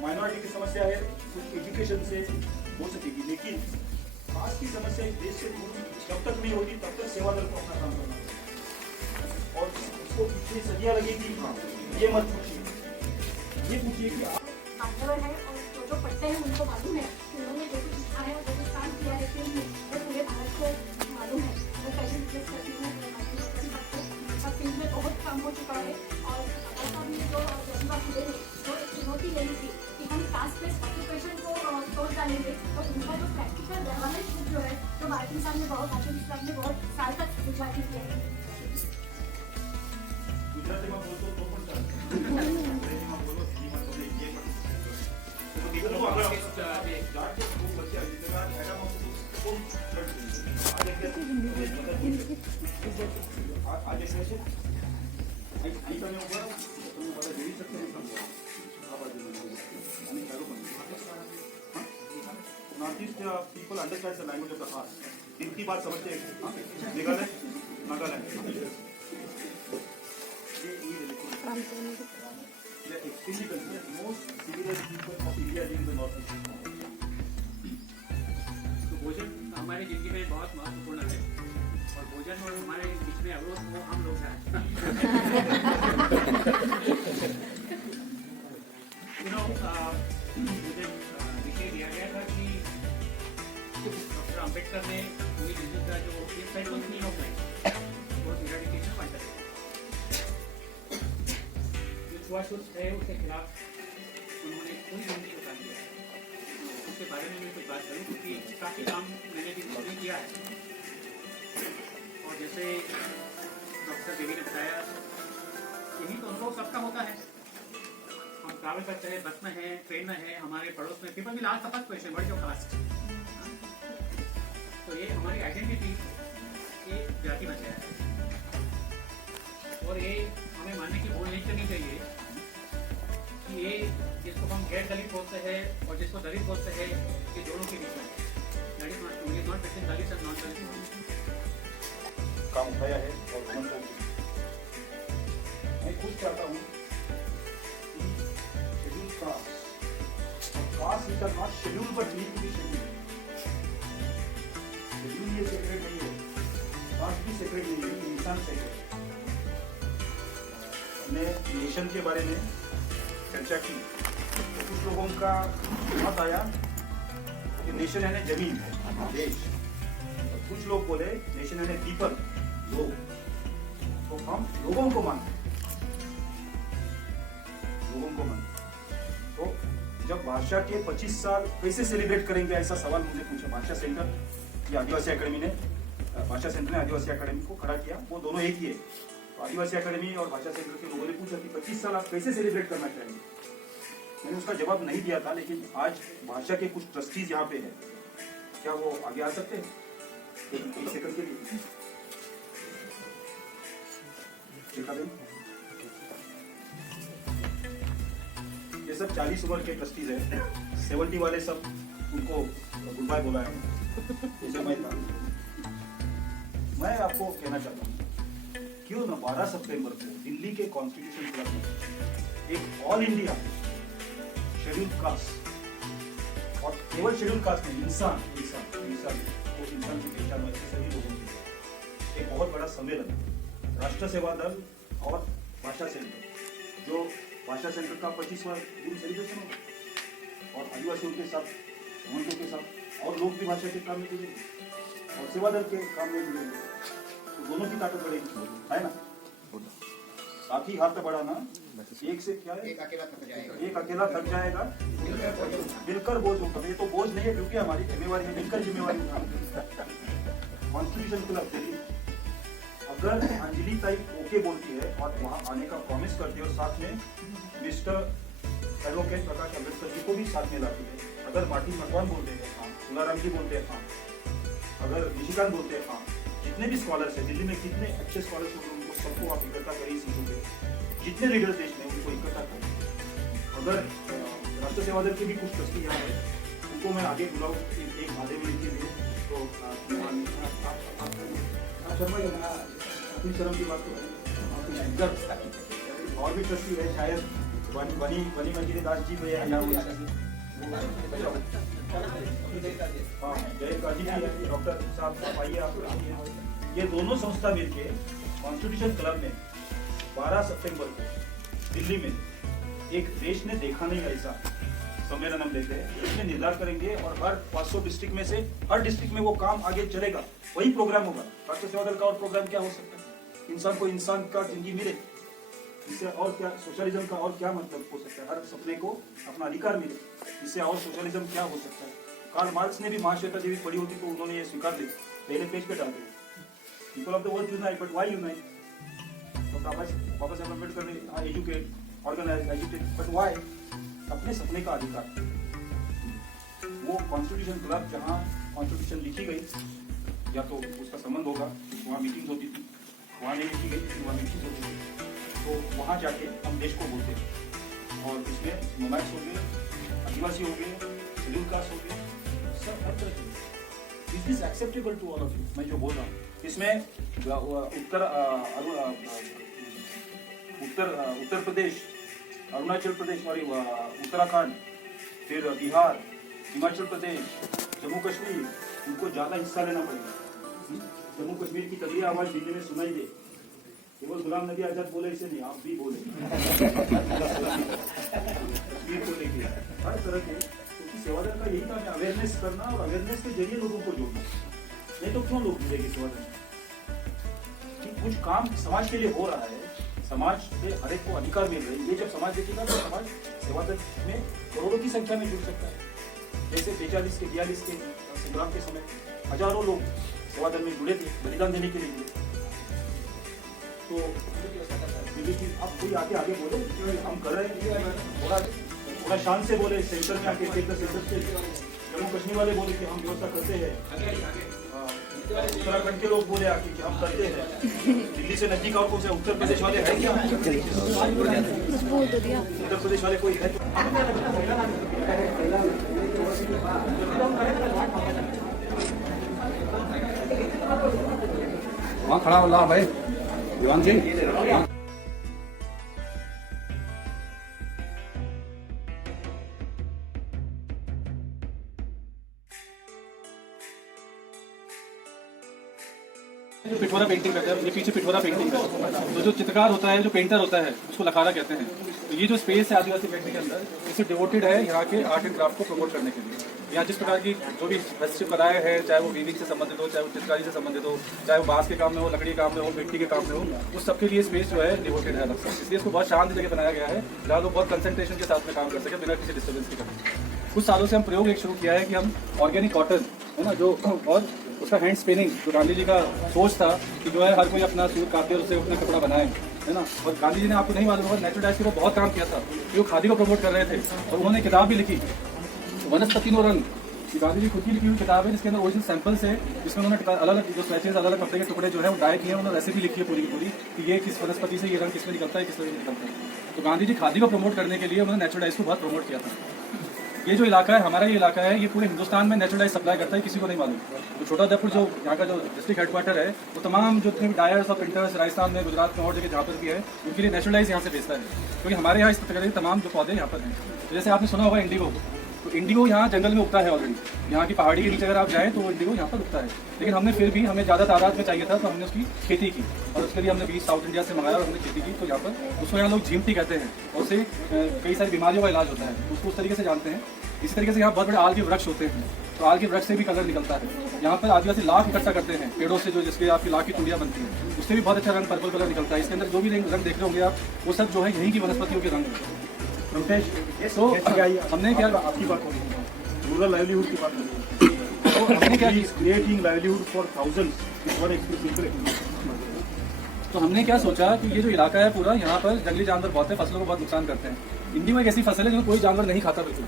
माइनॉरिटी की समस्या है कुछ एजुकेशन से हो सकेगी, लेकिन कास्ट की समस्या इस देश से जब तक नहीं होगी तब तक सेवा दल को अपना काम करना है। और उसको पीछे सदियां लगेगी, ये मत पूछिए, ये पूछिए कि मान्यवर है और जो पढ़ते हैं उनको मालूम है कि उन्होंने जो कुछ लिखा है और जो कुछ काम किया है कि वो पूरे भारत को मालूम है। मैं पहले रिक्वेस्ट करती हूँ सब फील्ड में बहुत काम हो चुका है, और ऐसा भी जो जज्बा खुले ने जो एक चुनौती लेनी थी कि हम कास्ट बेस्ड ऑक्यूपेशन को तोड़ डालेंगे, तो उनका जो प्रैक्टिकल डेवलपमेंट जो है जो भारतीय साहब ने बहुत आशीष साहब ने बहुत साल तक गुजराती किया है। गुजराती में बोलते तो पण चालते, में बोलो हिंदी में बोले ये north east people understand the language of the heart. इनकी बात समझते हैं। Meghalaya, Nagaland, they are extremely considerate. Most civilized people of India live in the northeast. तो भोजन हमारी जिंदगी में बहुत महत्वपूर्ण है, और भोजन और हमारे बीच में अवरोध वो हम लोग हैं। मुझे विषय दिया गया था कि डॉक्टर अम्बेडकर ने पूरी जिंदगी का जो एक side was meaning of life वो इरेडिकेशन वांटेड है। छुआछूत है उसके खिलाफ उन्होंने पूरी जिंदगी को काम किया है। उसके बारे में मैं कुछ बात करूँ क्योंकि काफ़ी काम मैंने भी किया है। और जैसे डॉक्टर देवी ने बताया, यही तो अनुभव सबका होता है। हम ट्रैवल करते हैं, बस में है, ट्रेन में है, हमारे पड़ोस में people will ask first question what is your cast. तो ये हमारी आइडेंटिटी ये जाति में है, और ये हमें मानने की भूल नहीं करनी चाहिए कि ये जिसको हम गैर दलित बोलते हैं और जिसको दलित बोलते हैं, ये दोनों के बीच में not between Dalit and non Dalit काम उठाया है। और मैं खुद चाहता हूँ schedule caste is not schedule but need to be schedule. Schedule ये सेक्रेट नहीं है, कास्ट भी सेक्रेट नहीं है, इंसान सेक्रेट। हमने नेशन के बारे में चर्चा की तो कुछ लोगों का मत आया कि नेशन है ना जमीन, देश। तो कुछ लोग बोले नेशन है ना पीपल, लोग। तो हम लोगों को मानते हैं, लोगों को मानते हैं। तो जब भाषा के 25 साल कैसे सेलिब्रेट करेंगे, ऐसा सवाल मुझे पूछा भाषा सेंटर या आदिवासी अकेडमी ने। भाषा सेंटर ने आदिवासी अकेडमी को खड़ा किया, वो दोनों एक ही है। तो आदिवासी अकेडमी और भाषा सेंटर के लोगों ने पूछा कि 25 साल आप कैसे सेलिब्रेट करना चाहेंगे। मैंने उसका जवाब नहीं दिया था, लेकिन आज भाषा के कुछ ट्रस्टीज यहाँ पे हैं, क्या वो आगे आ सकते हैं एक सेकंड के लिए? देखा दें, ये सब 40 उम्र के ट्रस्टीज हैं, 70 वाले सब उनको गुड बाय बोला है, जैसे मैं था। मैं आपको कहना चाहता हूँ, क्यों ना 12 सितंबर को दिल्ली के कॉन्स्टिट्यूशन क्लब में एक ऑल इंडिया शेड्यूल्ड कास्ट, और केवल शेड्यूल्ड कास्ट में इंसान की पहचान में सभी लोगों की एक बहुत बड़ा सम्मेलन, राष्ट्र सेवा दल और भाषा सेंटर, जो भाषा सेंटर का 25वां दिन सेलिब्रेशन होगा, और आदिवासियों के साथ, घुमंतों के साथ और लोग भी भाषा के काम में जुड़ेंगे और सेवा दल के काम में जुड़ेंगे, तो दोनों की ताकत बढ़ेगी, है ना? साथ ही हाथ बढ़ाना, एक से क्या है, एक अकेला थक जाएगा, मिलकर बोझ उठाना। ये तो बोझ नहीं है, क्योंकि हमारी जिम्मेवारी है, मिलकर जिम्मेवारी उठाना। कॉन्स्टिट्यूशन क्लब दिल्ली, अगर अंजलि ताई ओके बोलती है और वहाँ आने का प्रॉमिस करती है, और साथ में मिस्टर एडवोकेट प्रकाश अम्बेडकर जी को भी साथ में लाती है, अगर मार्टिन मकवान बोलते हैं हाँ, तुलाराम जी बोलते हैं हाँ, अगर निशिकांत बोलते हैं हाँ, जितने भी स्कॉलर्स हैं दिल्ली में, कितने अच्छे स्कॉलर्स हैं, उनको सबको आप इकट्ठा करिए, सीखोगे, जितने लीडर्स देश में उनको इकट्ठा करें। अगर राष्ट्र सेवा दल की भी कुछ ट्रस्टी यहाँ है, उनको मैं आगे बुलाऊँ एक आधे मिनट के लिए, तो अपनी शर्म की बात तो और भी ट्रस्टी है, शायद बनी मंजिले दास जी भैया जयका जी भी, डॉक्टर साहब आइए आप। ये दोनों संस्था मिलके कॉन्स्टिट्यूशन क्लब में 12 सितंबर को दिल्ली में एक देश ने देखा नहीं ऐसा सम्मेलन हम लेते हैं, इसमें निर्धार करेंगे, और हर 500 डिस्ट्रिक्ट में से हर डिस्ट्रिक्ट में वो काम आगे चलेगा, वही प्रोग्राम होगा। राष्ट्र सेवा दल का और प्रोग्राम क्या हो सकता है? इंसान को इंसान का जिंदगी मिले, इससे और क्या सोशलिज्म का और क्या मतलब हो सकता है? हर सपने को अपना अधिकार मिले, इससे और सोशलिज्म क्या हो सकता है? कार्ल मार्क्स ने भी महाश्वेता देवी पढ़ी होती तो उन्होंने ये स्वीकार ली, पहले पेज पे डाल दिया, people of the world unite, but why unite? तो बाबा साहब अम्बेडकर ने educate, organise, educate, but why? अपने सपने का अधिकार। वो कॉन्स्टिट्यूशन क्लब जहाँ कॉन्स्टिट्यूशन लिखी गई, या तो उसका संबंध होगा, वहाँ मीटिंग होती थी, वहाँ नहीं लिखी गई, वहाँ मीटिंग होती थी, तो वहाँ जाके हम देश को बोलते हैं, और इसमें मोमाइट्स हो गए, आदिवासी हो गए, शेड्यूल कास्ट हो गए, सब हर तरह के। Is this acceptable to all of you? मैं जो बोल रहा हूँ इसमें उत्तर प्रदेश, अरुणाचल प्रदेश और उत्तराखंड, फिर बिहार, हिमाचल प्रदेश, जम्मू कश्मीर, उनको ज़्यादा हिस्सा लेना पड़ेगा। जम्मू कश्मीर की तगड़ी आवाज़ दिल्ली में सुनाई दे, केवल गुलाम नबी आजाद बोले इसे नहीं, आप भी बोले कश्मीर को लेके हर तरह के, क्योंकि सेवा दल का यही काम है, अवेयरनेस करना और अवेयरनेस के जरिए लोगों को जोड़ना। नहीं तो क्यों लोग जुड़ेंगे सेवा दल? कुछ काम समाज के लिए हो रहा है, समाज से हर एक को अधिकार मिल रहे हैं, ये जब समाज देखेगा तो समाज सेवा दल में करोड़ों की संख्या में जुड़ सकता है। जैसे 42 के 42 के संग्राम के समय हजारों लोग सेवा दल में जुड़े थे, बलिदान देने के लिए जुड़े। तो अब कोई आगे बोले, हम कर रहे हैं, थोड़ा शान से बोले, सेंटर में आके सेंटर से जम्मू कश्मीर वाले बोले कि हम व्यवस्था करते हैं, उत्तराखंड के लोग बोले आके कि हम करते हैं, दिल्ली से नजदीक और कौन से उत्तर प्रदेश वाले हैं क्या? उत्तर प्रदेश वाले कोई है? वहाँ खड़ा हो ला भाई दीवान जी। जो पिठोरा पेंटिंग करते हैं, ये पीछे पिठोरा पेंटिंग है, तो जो चित्रकार होता है, जो पेंटर होता है, उसको लखारा कहते हैं। तो ये जो स्पेस है आदिवासी पेंटिंग के अंदर, इसे डिवोटेड है यहाँ के आर्ट एंड क्राफ्ट को प्रमोट करने के लिए। यहाँ जिस प्रकार की जो भी हस्तशिल्पकलाएं है, चाहे वो वीविंग से संबंधित हो, चाहे वो चित्रकारी से संबंधित हो, चाहे वो बांस के काम में हो, लकड़ी के काम में हो, मिट्टी के काम में हो, उस सबके लिए स्पेस जो है डिवोटेड है अलग से। इसलिए इसको बहुत शांत जगह बनाया गया है, जहाँ लोग बहुत कंसंट्रेशन के साथ में काम कर सके बिना किसी डिस्टर्बेंस के कमी। कुछ सालों से हम प्रयोग एक शुरू किया है कि हम ऑर्गेनिक कॉटन है ना, जो और उसका हैंड स्पिनिंग, जो गांधी जी का सोच था कि जो है हर कोई अपना सूट काटे और उससे अपना कपड़ा बनाए, है ना। और गांधी जी ने, आपको नहीं मालूम होगा, नेचुरल डाइस के ऊपर बहुत काम किया था, वो खादी को प्रमोट कर रहे थे, और उन्होंने किताब भी लिखी, वनस्पति नो रंग, ये गांधी जी खुद की लिखी हुई किताब है जिसके अंदर ओरिजिनल सैंपल्स है, जिसमें उन्होंने अलग अलग जो स्ट्रेचेज अलग अलग कपड़े के टुकड़े जो है वो डाई किए हैं, उन्होंने रेसिपी लिखी है पूरी की पूरी कि ये किस वनस्पति से ये रंग किसमें निकलता है, किस तरह निकलता है। तो गांधी जी खादी को प्रमोट करने के लिए उन्होंने नेचुरल डाइज को बहुत प्रमोट किया था। ये जो इलाका है हमारा, ये इलाका है, ये पूरे हिंदुस्तान में नेचुरल डाइज सप्लाई करता है, किसी को नहीं मालूम। तो छोटा उदयपुर जो यहाँ का जो डिस्ट्रिक्ट हेडक्वार्टर है, वो तमाम जो जितने भी डायर्स और प्रिंटर्स राजस्थान में, गुजरात में और जगह जहाँ पर भी है, उनके लिए नेचुरल डाइज यहाँ से बेचता है, क्योंकि हमारे यहाँ इस तरह के तमाम जो पौधे यहाँ पर हैं। तो जैसे आपने सुना होगा इंडिगो, तो इंडिगो यहाँ जंगल में उगता है ऑलरेडी, यहाँ की पहाड़ी के नीचे अगर आप जाएँ तो वो इंडिगो यहाँ पर उगता है। लेकिन हमने फिर भी हमें ज़्यादा तादाद में चाहिए था, तो हमने उसकी खेती की और उसके लिए हमने बीज साउथ इंडिया से मंगाया और हमने खेती की। तो यहाँ पर उसको यहाँ लोग झीमती कहते हैं और उससे कई सारी बीमारियों का इलाज होता है, उसको उस तरीके से जानते हैं। इस तरीके से यहाँ बहुत बड़े आल के वृक्ष होते हैं, तो आल के वृक्ष से भी कलर निकलता है। यहाँ पर आदिवासी लाख इकट्ठा करते हैं पेड़ों से, जो जिसके आपकी लाख की टुंडियाँ बनती हैं, उससे भी बहुत अच्छा रंग पर्पल कलर निकलता है। इसके अंदर जो भी रंग देख रहे होंगे आप, वो सब जो है यहीं की वनस्पतियों के रंग हैं। तो हमने क्या, आपकी बात हो रही है, रूरल लाइवलीहुड की बात हो रही है, तो हमने क्या creating livelihood for thousands is one experience. तो हमने क्या सोचा कि ये जो इलाका है पूरा, यहाँ पर जंगली जानवर बहुत है, फसलों को बहुत नुकसान करते हैं। इंडिगो एक ऐसी फसल है जिसको कोई जानवर नहीं खाता बिल्कुल,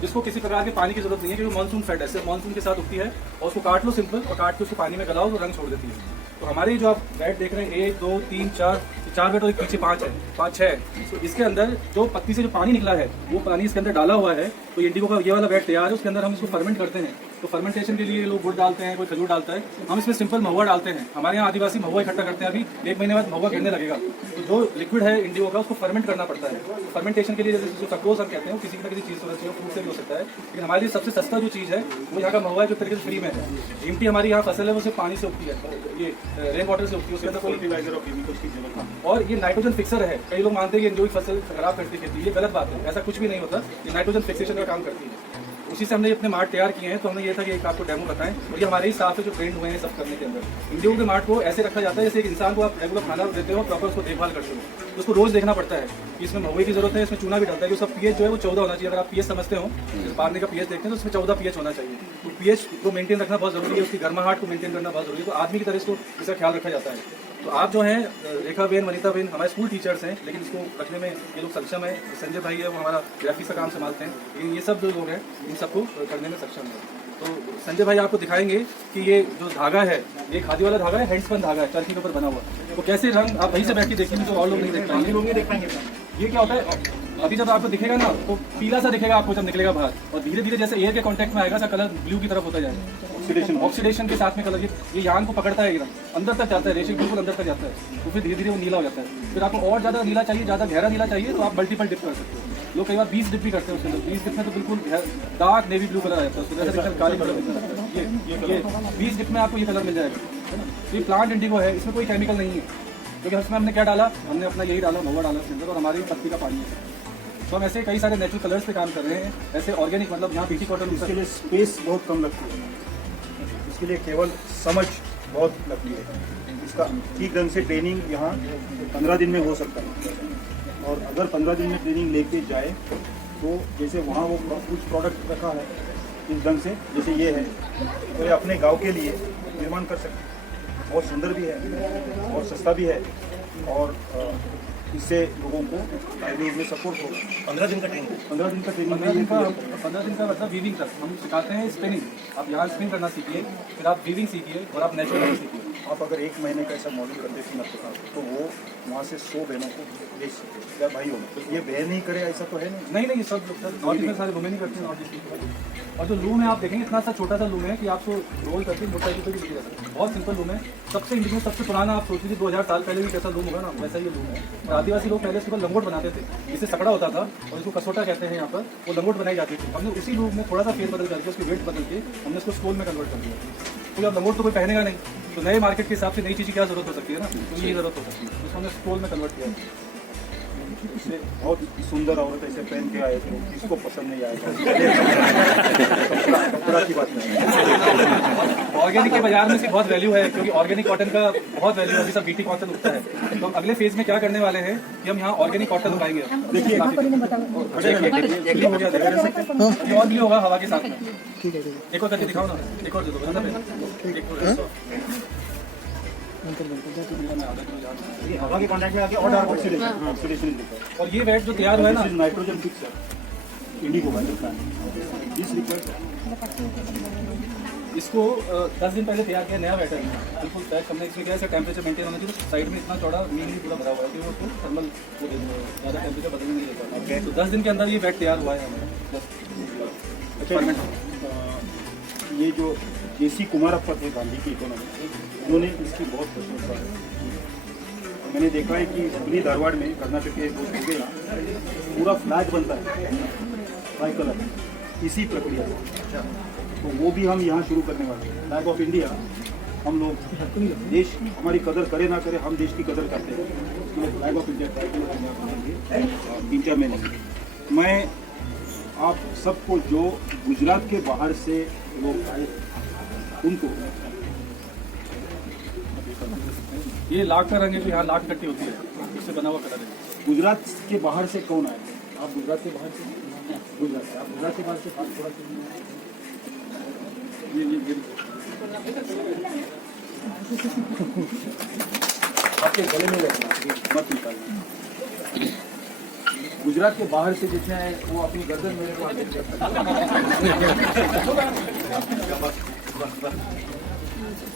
जिसको किसी प्रकार के पानी की जरूरत नहीं है, क्योंकि मानसून फेड है, मानसून के साथ उगती है और उसको काट लो सिंपल, और काट के उसको पानी में गलाओ तो रंग छोड़ देती है। तो हमारे जो आप बेड देख रहे हैं 1 2 3 4 बेड और एक पीछे 5 है, 5 6, तो इसके अंदर जो पत्ती से जो पानी निकला है वो पानी इसके अंदर डाला हुआ है। तो इंडिगो का ये वाला बेड तैयार है, उसके अंदर हम इसको फर्मेंट करते हैं। तो फर्मेंटेशन के लिए लोग गुड़ डालते हैं, कोई खजूर डालता है, हम इसमें सिंपल महुआ डालते हैं। हमारे यहाँ आदिवासी महुआ इकट्ठा करते हैं, अभी 1 महीने बाद महुआ गिरने लगेगा। तो जो लिक्विड है इंडिगो का उसको फर्मेंट करना पड़ता है। फर्मेंटेशन के लिए जैसे जो सक्रोज हम कहते हैं, वो किसी न किसी चीज़ होना चाहिए, फ्रूट से भी हो सकता है, लेकिन हमारे लिए सबसे सस्ता जो चीज़ है वो यहाँ का महुआ है, जो तरीके से फ्री में है। कीमती हमारी यहाँ फसल है वो सिर्फ पानी से उगती है, ये रेन वाटर से उगती है, उसके अंदर कोई फर्टिलाइजर और केमिकल्स की जरूरत नहीं। और ये नाइट्रोजन फिक्सर है। कई लोग मानते हैं कि इंडिगो की फसल खराब करती खेती, ये गलत बात है, ऐसा कुछ भी नहीं होता। ये नाइट्रोजन फिक्सेशन का काम करती है। उसी से हमने अपने मार्ट तैयार किए हैं। तो हमने ये था कि एक आपको डेमो बताएं, और ये हमारे ही स्टाफ है जो ट्रेंड हुए हैं सब करने के अंदर। इंडिगो के मार्ट को ऐसे रखा जाता है जैसे एक इंसान को आप रेगुलर खाना देते हो, प्रॉपर उसको देखभाल करते हो, तो उसको रोज देखना पड़ता है कि इसमें महुए की जरूरत है, इसमें चूना भी डालता है कि उसका पीएच जो है वो 14 होना चाहिए। अगर आप पीएच समझते हो, पानी का पीएच देखते हैं तो उसमें 14 पीएच होना चाहिए। तो पीएच को मेंटेन रखना बहुत जरूरी है, उसकी गर्माहट को मेंटेन करना बहुत जरूरी है। तो आदमी की तरह इसको इसका ख्याल रखा जाता है। तो आप जो हैं रेखा बेन, वनिता बेन हमारे स्कूल टीचर्स हैं, लेकिन इसको रखने में ये लोग सक्षम है। संजय भाई है वो हमारा ग्राफिक्स का काम संभालते हैं, लेकिन ये सब जो लोग हैं इन सबको करने में सक्षम है। तो संजय भाई आपको दिखाएंगे कि ये जो धागा है, ये खादी वाला धागा है, हैंडस्पन धागा है, चरखी के ऊपर बना हुआ। तो कैसे रंग आप वहीं से बैठ के देखेंगे तो और लोग नहीं देख पाएंगे, लोग नहीं देख पाएंगे। ये क्या होता है, अभी जब आपको दिखेगा ना तो पीला सा दिखेगा आपको जब निकलेगा बाहर, और धीरे धीरे जैसे एयर के कांटेक्ट में आएगा ऐसा कलर ब्लू की तरफ होता जाएगा। ऑक्सीडेशन के साथ में कलर ये यान को पकड़ता है, एकदम अंदर तक जाता है, रेशे बिल्कुल अंदर तक जाता है, तो फिर धीरे धीरे वो नीला हो जाता है। फिर आपको और ज़्यादा नीला चाहिए, ज़्यादा गहरा नीला चाहिए, तो आप मल्टीपल डिप कर सकते हो। लोग कई बार 20 डिप भी करते हैं उसके अंदर। 20 डिप में तो बिल्कुल डार्क नेवी ब्लू कलर आ जाता है, उसको जैसे काली कलर ये 20 डिप में आपको ये कलर मिल जाएगा। ये प्लांट इंडिगो है, इसमें कोई केमिकल नहीं है, क्योंकि इसमें हमने क्या डाला, हमने अपना यही डाला, महुआ डाला इसके अंदर, और हमारी पत्ती का पानी है। तो हम ऐसे कई सारे नेचुरल कलर्स पे काम कर रहे हैं, ऐसे ऑर्गेनिक, मतलब यहाँ बीटी कॉटन इसके लिए स्पेस बहुत कम लगती है, इसके लिए केवल समझ बहुत लगती है। इसका ठीक ढंग से ट्रेनिंग यहाँ 15 दिन में हो सकता है, और अगर 15 दिन में ट्रेनिंग लेके जाए तो जैसे वहाँ वो कुछ प्रोडक्ट रखा है इस ढंग से, जैसे ये है, तो ये अपने गांव के लिए निर्माण कर सकते हैं। बहुत सुंदर भी है, बहुत सस्ता भी है, और इससे लोगों को लाइवलीहुड में सपोर्ट होगा। 15 दिन का ट्रेनिंग, 15 दिन का ट्रेनिंग, 15 दिन का मतलब वीविंग तक हम सिखाते हैं। स्पिनिंग, आप यहाँ स्पिन करना सीखिए, फिर आप वीविंग सीखिए, और आप नेचुरल सीखिए। आप अगर 1 महीने का ऐसा मॉडल कर देते हैं तो वो वहाँ से 100 बहनों को बेच सकते या भाई होगा। तो ये बहन नहीं करे ऐसा तो है नहीं। नहीं, सब नॉर्थ में सारे वुमेन ही करते हैं नॉर्थ ईस्ट। और जो लूम है आप देखेंगे, इतना सा छोटा सा लूम है कि आपको रोल करके मोटरसाइकिल पर भी जा सकते हैं। बहुत सिंपल लूम है, सबसे इंडिया सबसे पुराना। आप सोच लीजिए 2000 साल पहले भी कैसा लूम होगा ना, वैसा ये लूम है। और आदिवासी लोग पहले इसके ऊपर लंगोट बनाते थे, जिससे सकड़ा होता था, और इसको कसोटा कहते हैं यहाँ पर, वो लंगोट बनाई जाती थी। हमने उसी लूम में थोड़ा सा फेर बदल करके, उसकी वेट बदल के हमने उसको स्टोल में कन्वर्ट कर दिया। तो अब लंगोट तो कोई पहनेगा नहीं, तो नए मार्केट के हिसाब से नई चीज़ की क्या जरूरत हो सकती है ना, तो ये जरूरत हो सकती है, उसको हमने स्टोल में कन्वर्ट किया। इसलिए बहुत सुंदर औरत ऐसे पहन के आए थे, किसको पसंद नहीं आएगा। कपड़ा की बात नहीं। ऑर्गेनिक के बाजार में इसकी बहुत वैल्यू है, क्योंकि ऑर्गेनिक कॉटन का बहुत वैल्यू है। अभी सब बीटी कॉटन उगता है, तो हम अगले फेज में क्या करने वाले हैं कि हम यहाँ ऑर्गेनिक कॉटन उगाएंगे। देखिए और भी होगा हवा के साथ में। एक और करके दिखाओ ना, एक और दे दो। हवा के कांटेक्ट में आके और डार्क ऑक्सीडेशन। और ये वेट जो तैयार हुआ है ना, नाइट्रोजन फिक्सर, इंडिगो वाले प्लान दिस रिक्वेस्ट इसको 10 दिन पहले तैयार किया, नया बैटर है बिल्कुल पैक हमने। इसमें क्या है टेम्परेचर मेंटेन होना चाहिए, तो साइड में इतना चौड़ा मीन नहीं पूरा भरा हुआ है कि वो थर्मल ज़्यादा टेम्परेचर बदलने नहीं देता। तो 10 दिन के अंदर ये बैट तैयार हुआ है हमारा। ये जो JC कुमारप्पा थे गांधी की इकोनॉमी, उन्होंने इसकी बहुत प्रशंसा की। मैंने देखा है कि हुबली धारवाड़ में कर्नाटक के दोस्त हो गए पूरा फ्लैग बनता है ट्राई कलर इसी प्रक्रिया से, तो वो भी हम यहाँ शुरू करने वाले हैं। फ्लैग ऑफ इंडिया हम लोग देश हमारी कदर करे ना करे, हम देश की कदर करते हैं, इसलिए flag of India try colour बनाएंगे 3-4 महीने में। मैं आप सबको जो गुजरात के बाहर से लोग आए उनको ये लाख का रंग है, जो यहाँ लाख इकट्ठी होती है, उससे बना हुआ कलर है। गुजरात के बाहर से कौन आए? आप गुजरात के बाहर से? गुजरात से। आप गुजरात के बाहर से हाथ थोड़ा आपके गले में रखना, मत निकालना। गुजरात के बाहर से जितने आए वो अपनी गर्दन मेरे को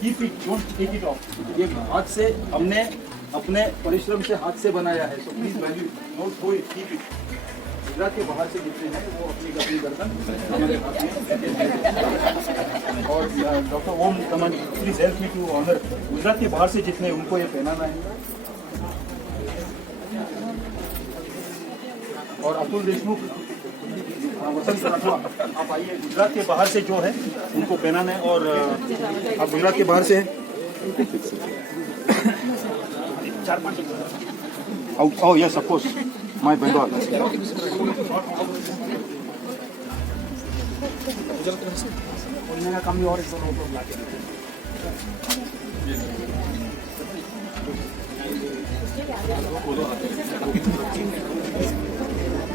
keep it, don't take it off. ये हाथ से हमने अपने परिश्रम से हाथ से बनाया है, so please value note go it, keep it. Gujarat के बाहर से जितने हैं वो अपनी गर्दन हमारे हाथ में। और डॉक्टर ओम कमन please help me to honour. Gujarat के बाहर से जितने उनको ये पहनाना है। और अतुल देशमुख, वसंत राठौर, आप आइए। गुजरात के बाहर से जो है उनको पहनाना है। और आप गुजरात के बाहर से हैं? 4-5 Oh yes, of course. My Bengal.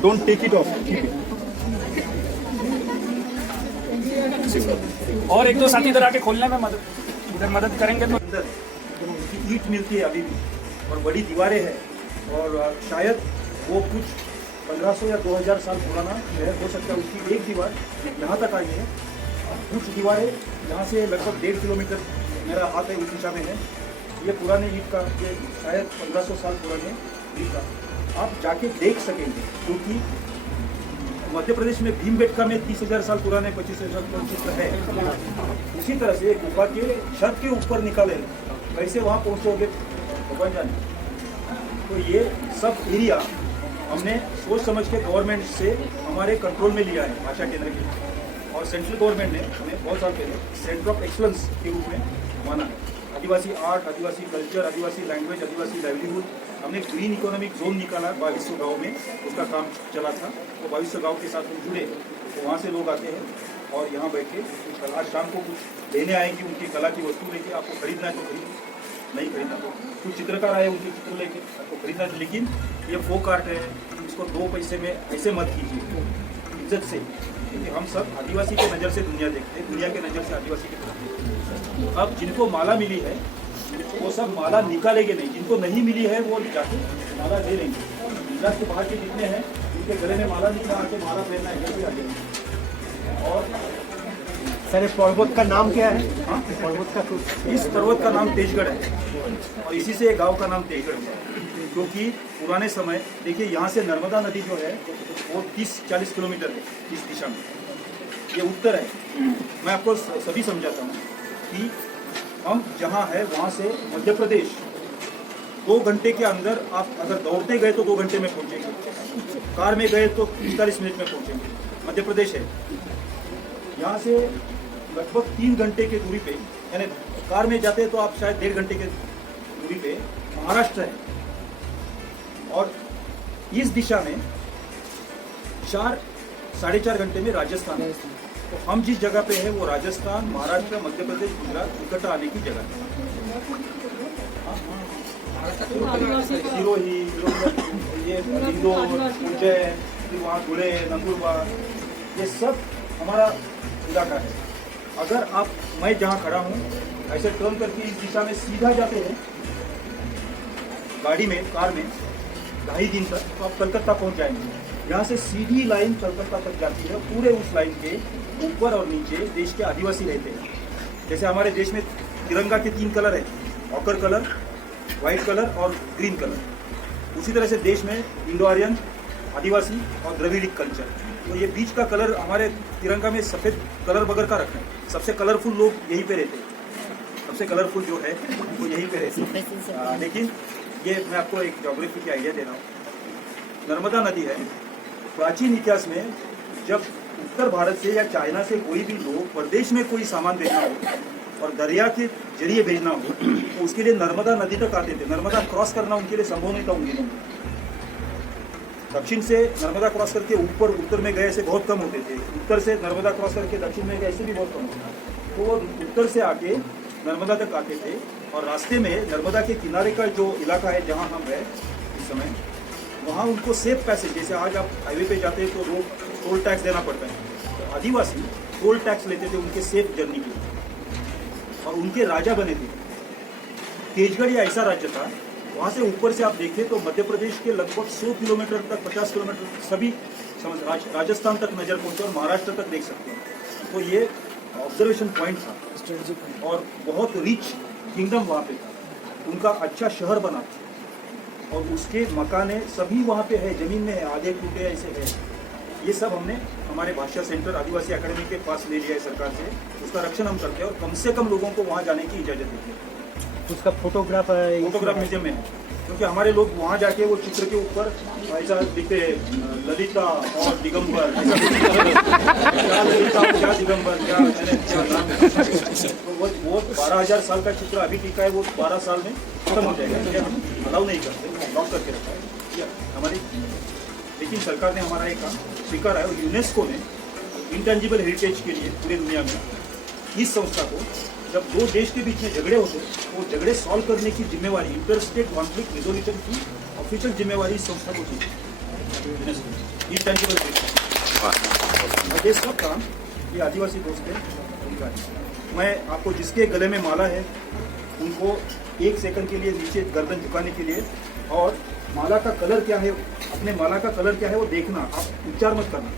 Don't take it off. Keep it. और एक दो साथी इधर आके खोलने में मदद करेंगे तो अंदर उसकी ईंट मिलती है अभी भी, और बड़ी दीवारें हैं, और शायद वो कुछ 1500 या 2000 साल पुराना शहर हो सकता है। उसकी एक दीवार यहाँ तक आई है, कुछ दीवारें यहाँ से लगभग 1.5 किलोमीटर मेरा हाथ है उस दिशा में है। ये पुराने ईंट का, ये शायद 1500 साल पुराने ईंट का आप जाके देख सकेंगे, क्योंकि मध्य प्रदेश में भीमबेटका में 30,000 साल पुराने 25,000 चित्र है। उसी तरह से गुफा के छत के ऊपर निकाले, कैसे वहाँ पहुँचोगे भगवान जाने। तो ये सब एरिया हमने सोच समझ के गवर्नमेंट से हमारे कंट्रोल में लिया है, भाषा केंद्र के। और सेंट्रल गवर्नमेंट ने हमें बहुत साल पहले सेंटर ऑफ एक्सलेंस के रूप में माना है। आदिवासी आर्ट, आदिवासी कल्चर, आदिवासी लैंग्वेज, आदिवासी लाइवलीहुड। हमने ग्रीन इकोनॉमिक जोन निकाला 2200 गाँव में, उसका काम चला था। तो 2200 गाँव के साथ हम जुड़े, तो वहाँ से लोग आते हैं और यहाँ बैठ के कल आज शाम को कुछ लेने आएंगे, उनकी कला की वस्तु लेके। आपको खरीदना है तो खरीद, नहीं खरीदना तो कुछ चित्रकार आए उनके चित्र लेके आपको खरीदना है। लेकिन ये फोक आर्ट है, इसको 2 पैसे में ऐसे मत कीजिए, इज्जत से, क्योंकि हम सब आदिवासी के नज़र से दुनिया देखते हैं, दुनिया के नज़र से आदिवासी की तरफ देखते हैं। अब जिनको माला मिली है वो सब माला निकालेंगे नहीं, जिनको नहीं मिली है वो जाके माला ले लेंगे। गुजरात के बाहर के जितने हैं उनके गले में माला नहीं लगा के माला पहनना है, कैसे आ जाएंगे। और सर पर्वत का नाम क्या है? हाँ, पर्वत का इस पर्वत का नाम तेजगढ़ है, और इसी से गांव का नाम तेजगढ़ है। क्योंकि पुराने समय, देखिए यहाँ से नर्मदा नदी जो है वो 30-40 किलोमीटर है इस दिशा में, ये उत्तर है। मैं आपको सभी समझाता हूँ कि हम जहाँ है वहाँ से मध्य प्रदेश 2 घंटे के अंदर, आप अगर दौड़ते गए तो 2 घंटे में पहुँचेंगे, कार में गए तो 45 मिनट में पहुँचेंगे। मध्य प्रदेश है, यहाँ से लगभग 3 घंटे की दूरी पे, यानी कार में जाते हैं तो आप शायद 1.5 घंटे की दूरी पे महाराष्ट्र है। और इस दिशा में 4-4.5 घंटे में राजस्थान है। तो हम जिस जगह पे है वो राजस्थान, महाराष्ट्र, मध्य प्रदेश, गुजरात इकट्ठा आने की जगह है। सिरोही, ये इंदौर, उज्जैन, फिर वहाँ धुले, नंदुरबार, ये सब हमारा इलाका है। अगर आप, मैं जहाँ खड़ा हूँ, ऐसे टर्न करके इस दिशा में सीधा जाते हैं गाड़ी में, कार में 2.5 दिन तक, तो आप कलकत्ता पहुँच जाएंगे। यहाँ से सीधी लाइन कलकत्ता तक जाती है। पूरे उस लाइन के ऊपर और नीचे देश के आदिवासी रहते हैं। जैसे हमारे देश में तिरंगा के 3 कलर है, ऑकर कलर, व्हाइट कलर और ग्रीन कलर। उसी तरह से देश में इंडो आर्यन, आदिवासी और द्रविडिक कल्चर। तो ये बीच का कलर हमारे तिरंगा में सफ़ेद कलर बगर का रखा है। सबसे कलरफुल लोग यहीं पे रहते हैं, सबसे कलरफुल जो है वो यहीं पे रहते हैं। लेकिन ये मैं आपको एक ज्योग्राफी की आइडिया दे रहा हूँ। नर्मदा नदी है, प्राचीन इतिहास में जब उत्तर भारत से या चाइना से कोई भी लोग प्रदेश में कोई सामान भेजना हो और दरिया के जरिए भेजना हो तो उसके लिए नर्मदा नदी तक आते थे। नर्मदा क्रॉस करना उनके लिए संभव नहीं था उन दिनों में। दक्षिण से नर्मदा क्रॉस करके ऊपर उत्तर में गए ऐसे बहुत कम होते थे, उत्तर से नर्मदा क्रॉस करके दक्षिण में गए ऐसे भी बहुत कम होते थे। तो वो उत्तर से आके नर्मदा तक आते थे और रास्ते में नर्मदा के किनारे का जो इलाका है जहाँ हम हैं इस समय, वहाँ उनको सेफ पैसेज, जैसे आज आप हाईवे पे जाते हैं तो रोड टोल टैक्स देना पड़ता है, तो आदिवासी टोल टैक्स लेते थे उनके सेफ जर्नी के लिए और उनके राजा बने थे। तेजगढ़ या ऐसा राज्य था, वहाँ से ऊपर से आप देखें तो मध्य प्रदेश के लगभग 100 किलोमीटर तक, 50 किलोमीटर सभी समझ राजस्थान तक नजर पहुँचे और महाराष्ट्र तक देख सकते हैं। तो ये ऑब्जर्वेशन पॉइंट था और बहुत रिच किंगडम वहाँ पे था। उनका अच्छा शहर बना और उसके मकाने सभी वहाँ पे है, जमीन में है, आधे टूटे ऐसे है। ये सब हमने हमारे भाषा सेंटर आदिवासी अकेडमी के पास ले लिया है सरकार से। उसका रक्षण हम करते हैं और कम से कम लोगों को वहाँ जाने की इजाज़त देते हैं। उसका फोटोग्राफ म्यूजियम में है, क्योंकि हमारे लोग वहाँ जाके वो चित्र के ऊपर ऐसा लिखते हैं ललिता और दिगंबर, क्या ललिता क्या दिगंबर क्या नाम है। तो वो 12,000 साल का चित्र अभी टिका है, वो 12 साल में खत्म हो जाएगा। ये हम अलाउ नहीं करते, ब्लॉक करके रखा है हमारी। लेकिन सरकार ने हमारा एक काम स्वीकारा है और यूनेस्को ने इंटेंजिबल हेरिटेज के लिए पूरी दुनिया में इस संस्था को, जब दो देश के बीच में झगड़े होते तो झगड़े सॉल्व करने की जिम्मेवारी, इंटर स्टेट कॉन्फ्लिक्ट रिजोल्यूशन की ऑफिशियल जिम्मेवारी इस संस्था को दी इंटेंजिबल हेरिटेज। और ये सब काम ये आदिवासी दोस्त है उनका है। मैं आपको जिसके गले में माला है उनको 1 सेकंड के लिए नीचे गर्दन झुकाने के लिए, और माला का कलर क्या है, अपने माला का कलर क्या है वो देखना, आप उच्चार मत करना,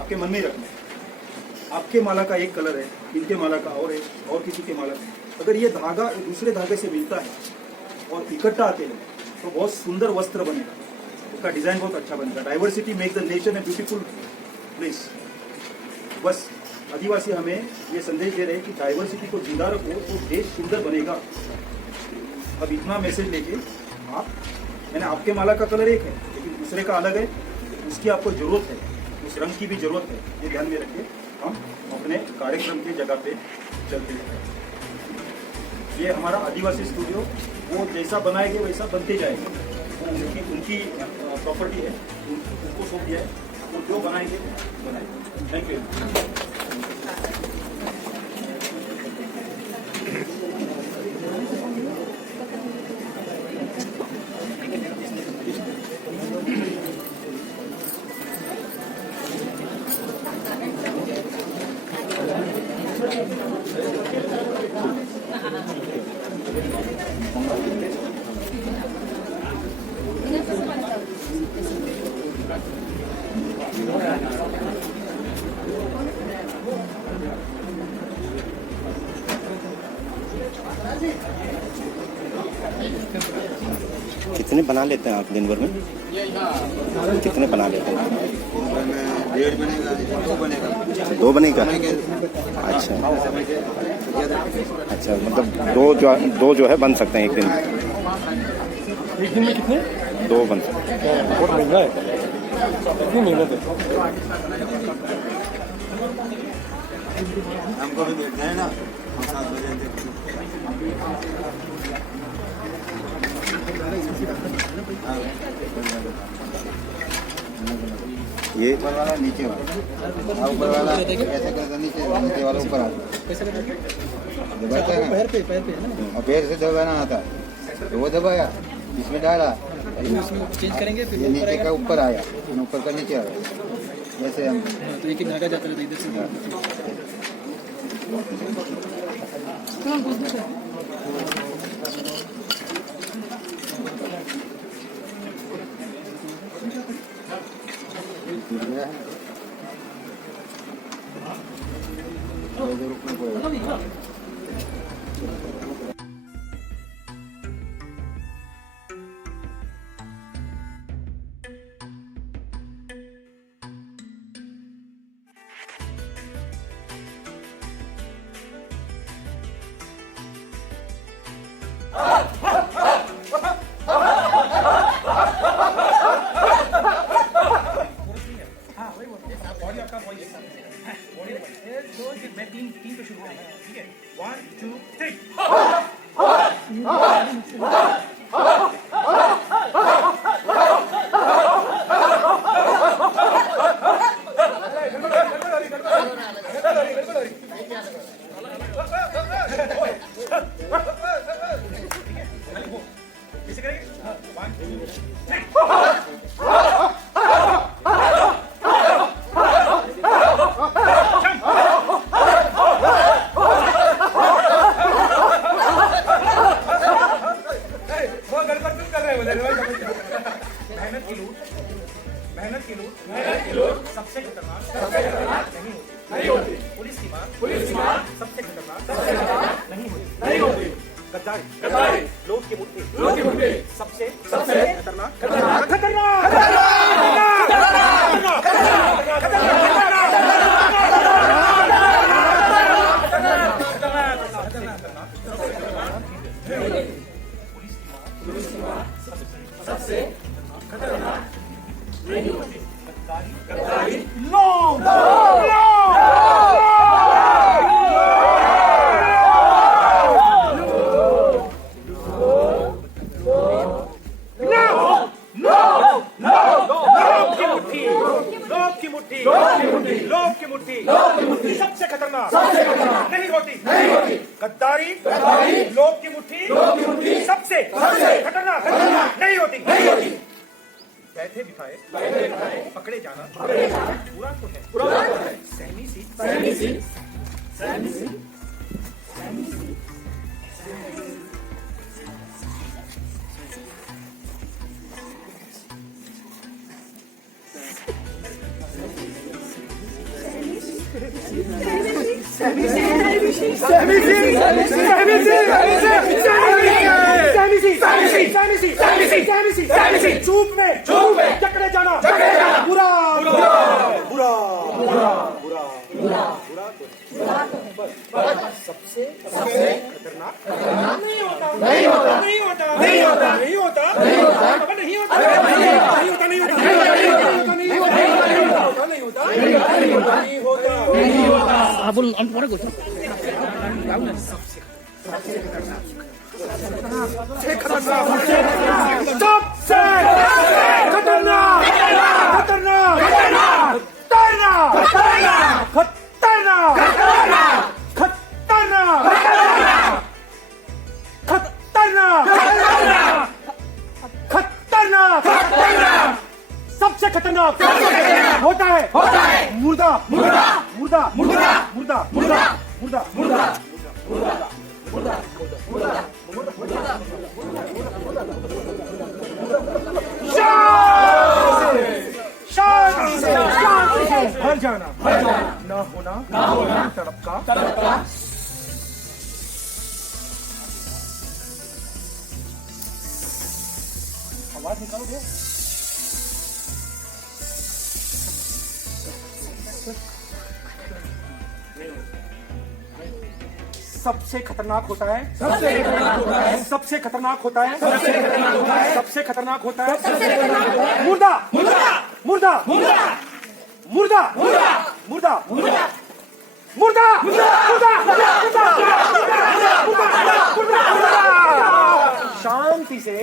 आपके मन में ही रखना। आपके माला का एक कलर है, इनके माला का और है, और किसी के माला का। अगर ये धागा दूसरे धागे से मिलता है और इकट्ठा आते हैं तो बहुत सुंदर वस्त्र बनेगा, उसका डिजाइन बहुत अच्छा बनेगा। Diversity make the nation a beautiful place. बस आदिवासी हमें ये संदेश दे रहे हैं कि डाइवर्सिटी को जिंदा रखो तो देश सुंदर बनेगा। अब इतना मैसेज लेके आप, मैंने आपके माला का कलर एक है लेकिन दूसरे का अलग है, उसकी आपको जरूरत है, उस रंग की भी जरूरत है, ये ध्यान में रखिए। हम अपने कार्यक्रम की जगह पे चलते हैं। ये हमारा आदिवासी स्टूडियो, वो जैसा बनाएंगे वैसा बनते जाएगा, वो उनकी प्रॉपर्टी है, उनको सौंप दिया है, वो जो बनाएंगे बनाएंगे। Thank you. कितने बना लेते हैं आप दिन भर में? कितने बना लेते हैं? 1.5 बनेगा, 2 बनेगा। 2 बनेगा? अच्छा अच्छा, मतलब दो जो है बन सकते हैं एक दिन में। एक दिन में कितने? 2 बन सकते हैं। बहुत महंगा है, कितनी मेहनत है। हमको भी देते हैं ना, हम 7 बजे देखते हैं। ये ऊपर वाला नीचे वाला, ऊपर वाला ऐसे करके नीचे वाला ऊपर आता है, पैर पे है ना, और पैर से दबाना आता है, तो वो दबाया, इसमें डाला, चेंज करेंगे फिर ये नीचे का ऊपर आया, ऊपर का नीचे आया, ऐसे हम तो एक धागा जाता रहता इधर से। टूट गया है थोड़ा देर रुकना पड़ेगा मैं तीन पे शुरू करेंगे, ठीक है? 1 2 3 कैसे करेंगे? 1 2 3 मेहनत की लूट सबसे खतरनाक नहीं होती। पुलिस की मार सबसे खतरनाक नहीं होती। गद्दारी लोग की मुट्ठी सबसे खतरनाक सबसे खतरनाक नहीं होती। गद्दारी लोग की मुट्ठी सबसे खतरनाक नहीं होती। गद्दारी लोग की मुट्ठी सबसे खतरनाक नहीं होती। बैठे बिठाए पकड़े जाना बुरा तो है। सहमी सी चूप में जकड़े जाना बुरा सबसे खतरनाक नहीं सबसे खतरनाक होता है मुर्दा। शांति से भर जाना ना होना तड़प का आवाज निकालोगे। सबसे खतरनाक होता है सबसे खतरनाक होता है सबसे खतरनाक होता है मुर्दा शांति से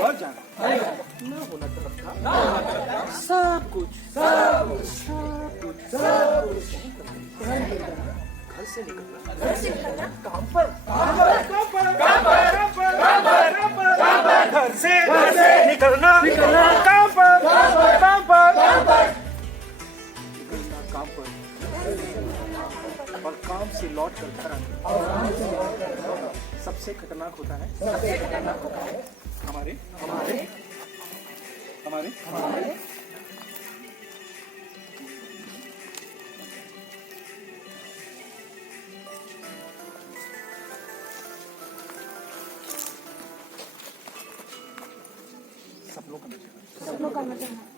और जाना ना होना तरफ सब कुछ घर से निकलना काम पर घर से निकलना काम पर और काम से लौट कर घर आना सबसे खतरनाक होता है हमारे करना चाहना है।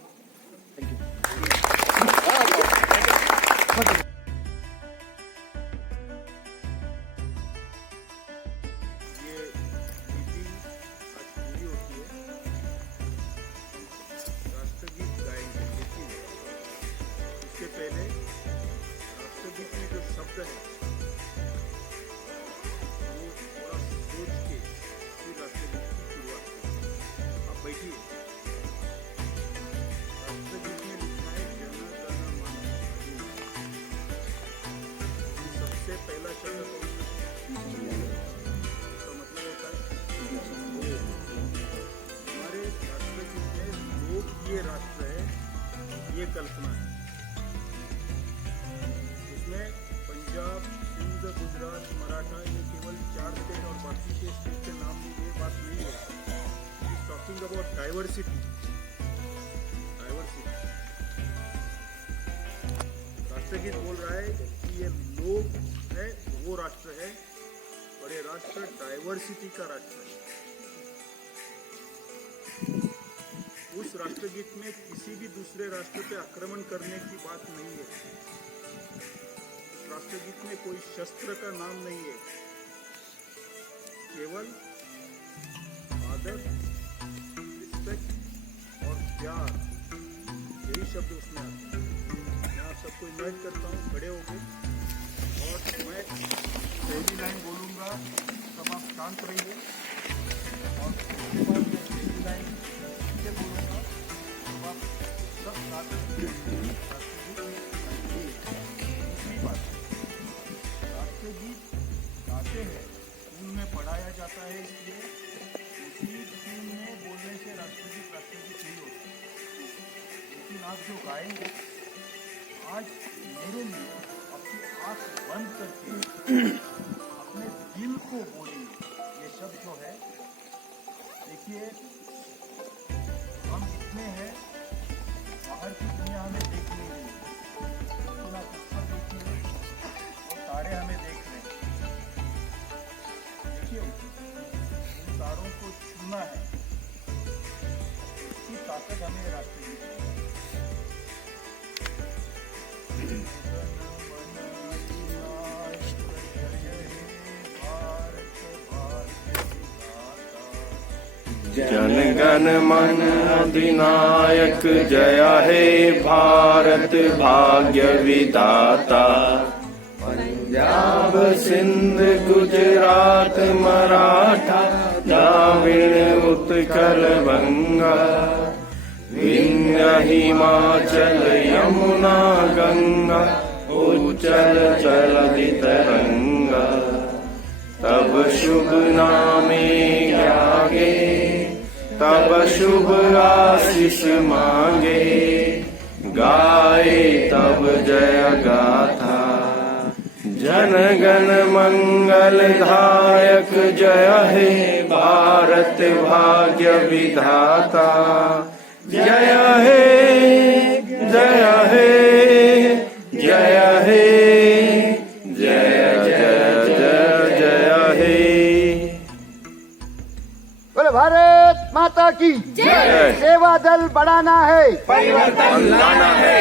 ये विधि आज पूरी होती है। राष्ट्रगीत गाएंगे, लेकिन उसके पहले राष्ट्रगीत में जो शब्द है वो थोड़ा सोच के फिर राष्ट्रगीत की शुरुआत करें। आप बैठिए। राष्ट्रगीत में लिखा है जन गण मन अधिनायक। ये सबसे पहला शब्द कौन सा है? इसका मतलब होता है हमारे राष्ट्रगीत में लोग ये राष्ट्र है, ये कल्पना है। इसमें पंजाब, सिंध, गुजरात, मराठा ये केवल 4 स्टेट और बाकी के स्टेट के नाम में ये बात नहीं है। Is talking about diversity. राष्ट्रगीत बोल रहा है कि ये लोग है, वो राष्ट्र है और ये राष्ट्र डाइवर्सिटी का राष्ट्र है। उस राष्ट्रगीत में किसी भी दूसरे राष्ट्र पे आक्रमण करने की बात नहीं है। उस राष्ट्रगीत में कोई शस्त्र का नाम नहीं है, केवल आदर, रिस्पेक्ट और प्यार, यही शब्द उसमें आते हैं। मैं आप सबको इन्वाइट करता हूँ, खड़े होके, और मैं पहली लाइन बोलूँगा, तब आप शांत रहिए, और उसके बाद मैं पहली लाइन नीचे बोलूँगा, तब आप सब साथ दूसरी बात, राष्ट्रगीत गाते हैं, स्कूल में पढ़ाया जाता है, इसलिए उसी स्कूल में बोलने से राष्ट्रगीत नहीं होता। लेकिन आप जो गाएंगे आज मेरे लिए अपनी आँख बंद करके अपने दिल को बोलिए। ये शब्द जो है, देखिए हम इतने हैं, बाहर की दुनिया हमें देख नहीं रही, लेकिन आप ऊपर देखिए और तारे हमें देख रहे हैं। देखिए उन तारों को छूना है, इसकी ताकत हमें राष्ट्रगीत है। जन गण मन अधिनायक जय हे भारत भाग्य विधाता। पंजाब सिंध गुजरात मराठा द्राविड़ उत्कल बंगा। विंध्य हिमाचल यमुना गंगा उच्चल चलति तरंगा। तब शुभ नामे जागे तब शुभ आशीष मांगे। गाए तब जय गाथा जन गण मंगल दायक जय हे भारत भाग्य विधाता। जय हे जय हे जय हे जय जय जय जय हे। बोले भारत माता की जय। सेवा दल बढ़ाना है, परिवर्तन लाना है।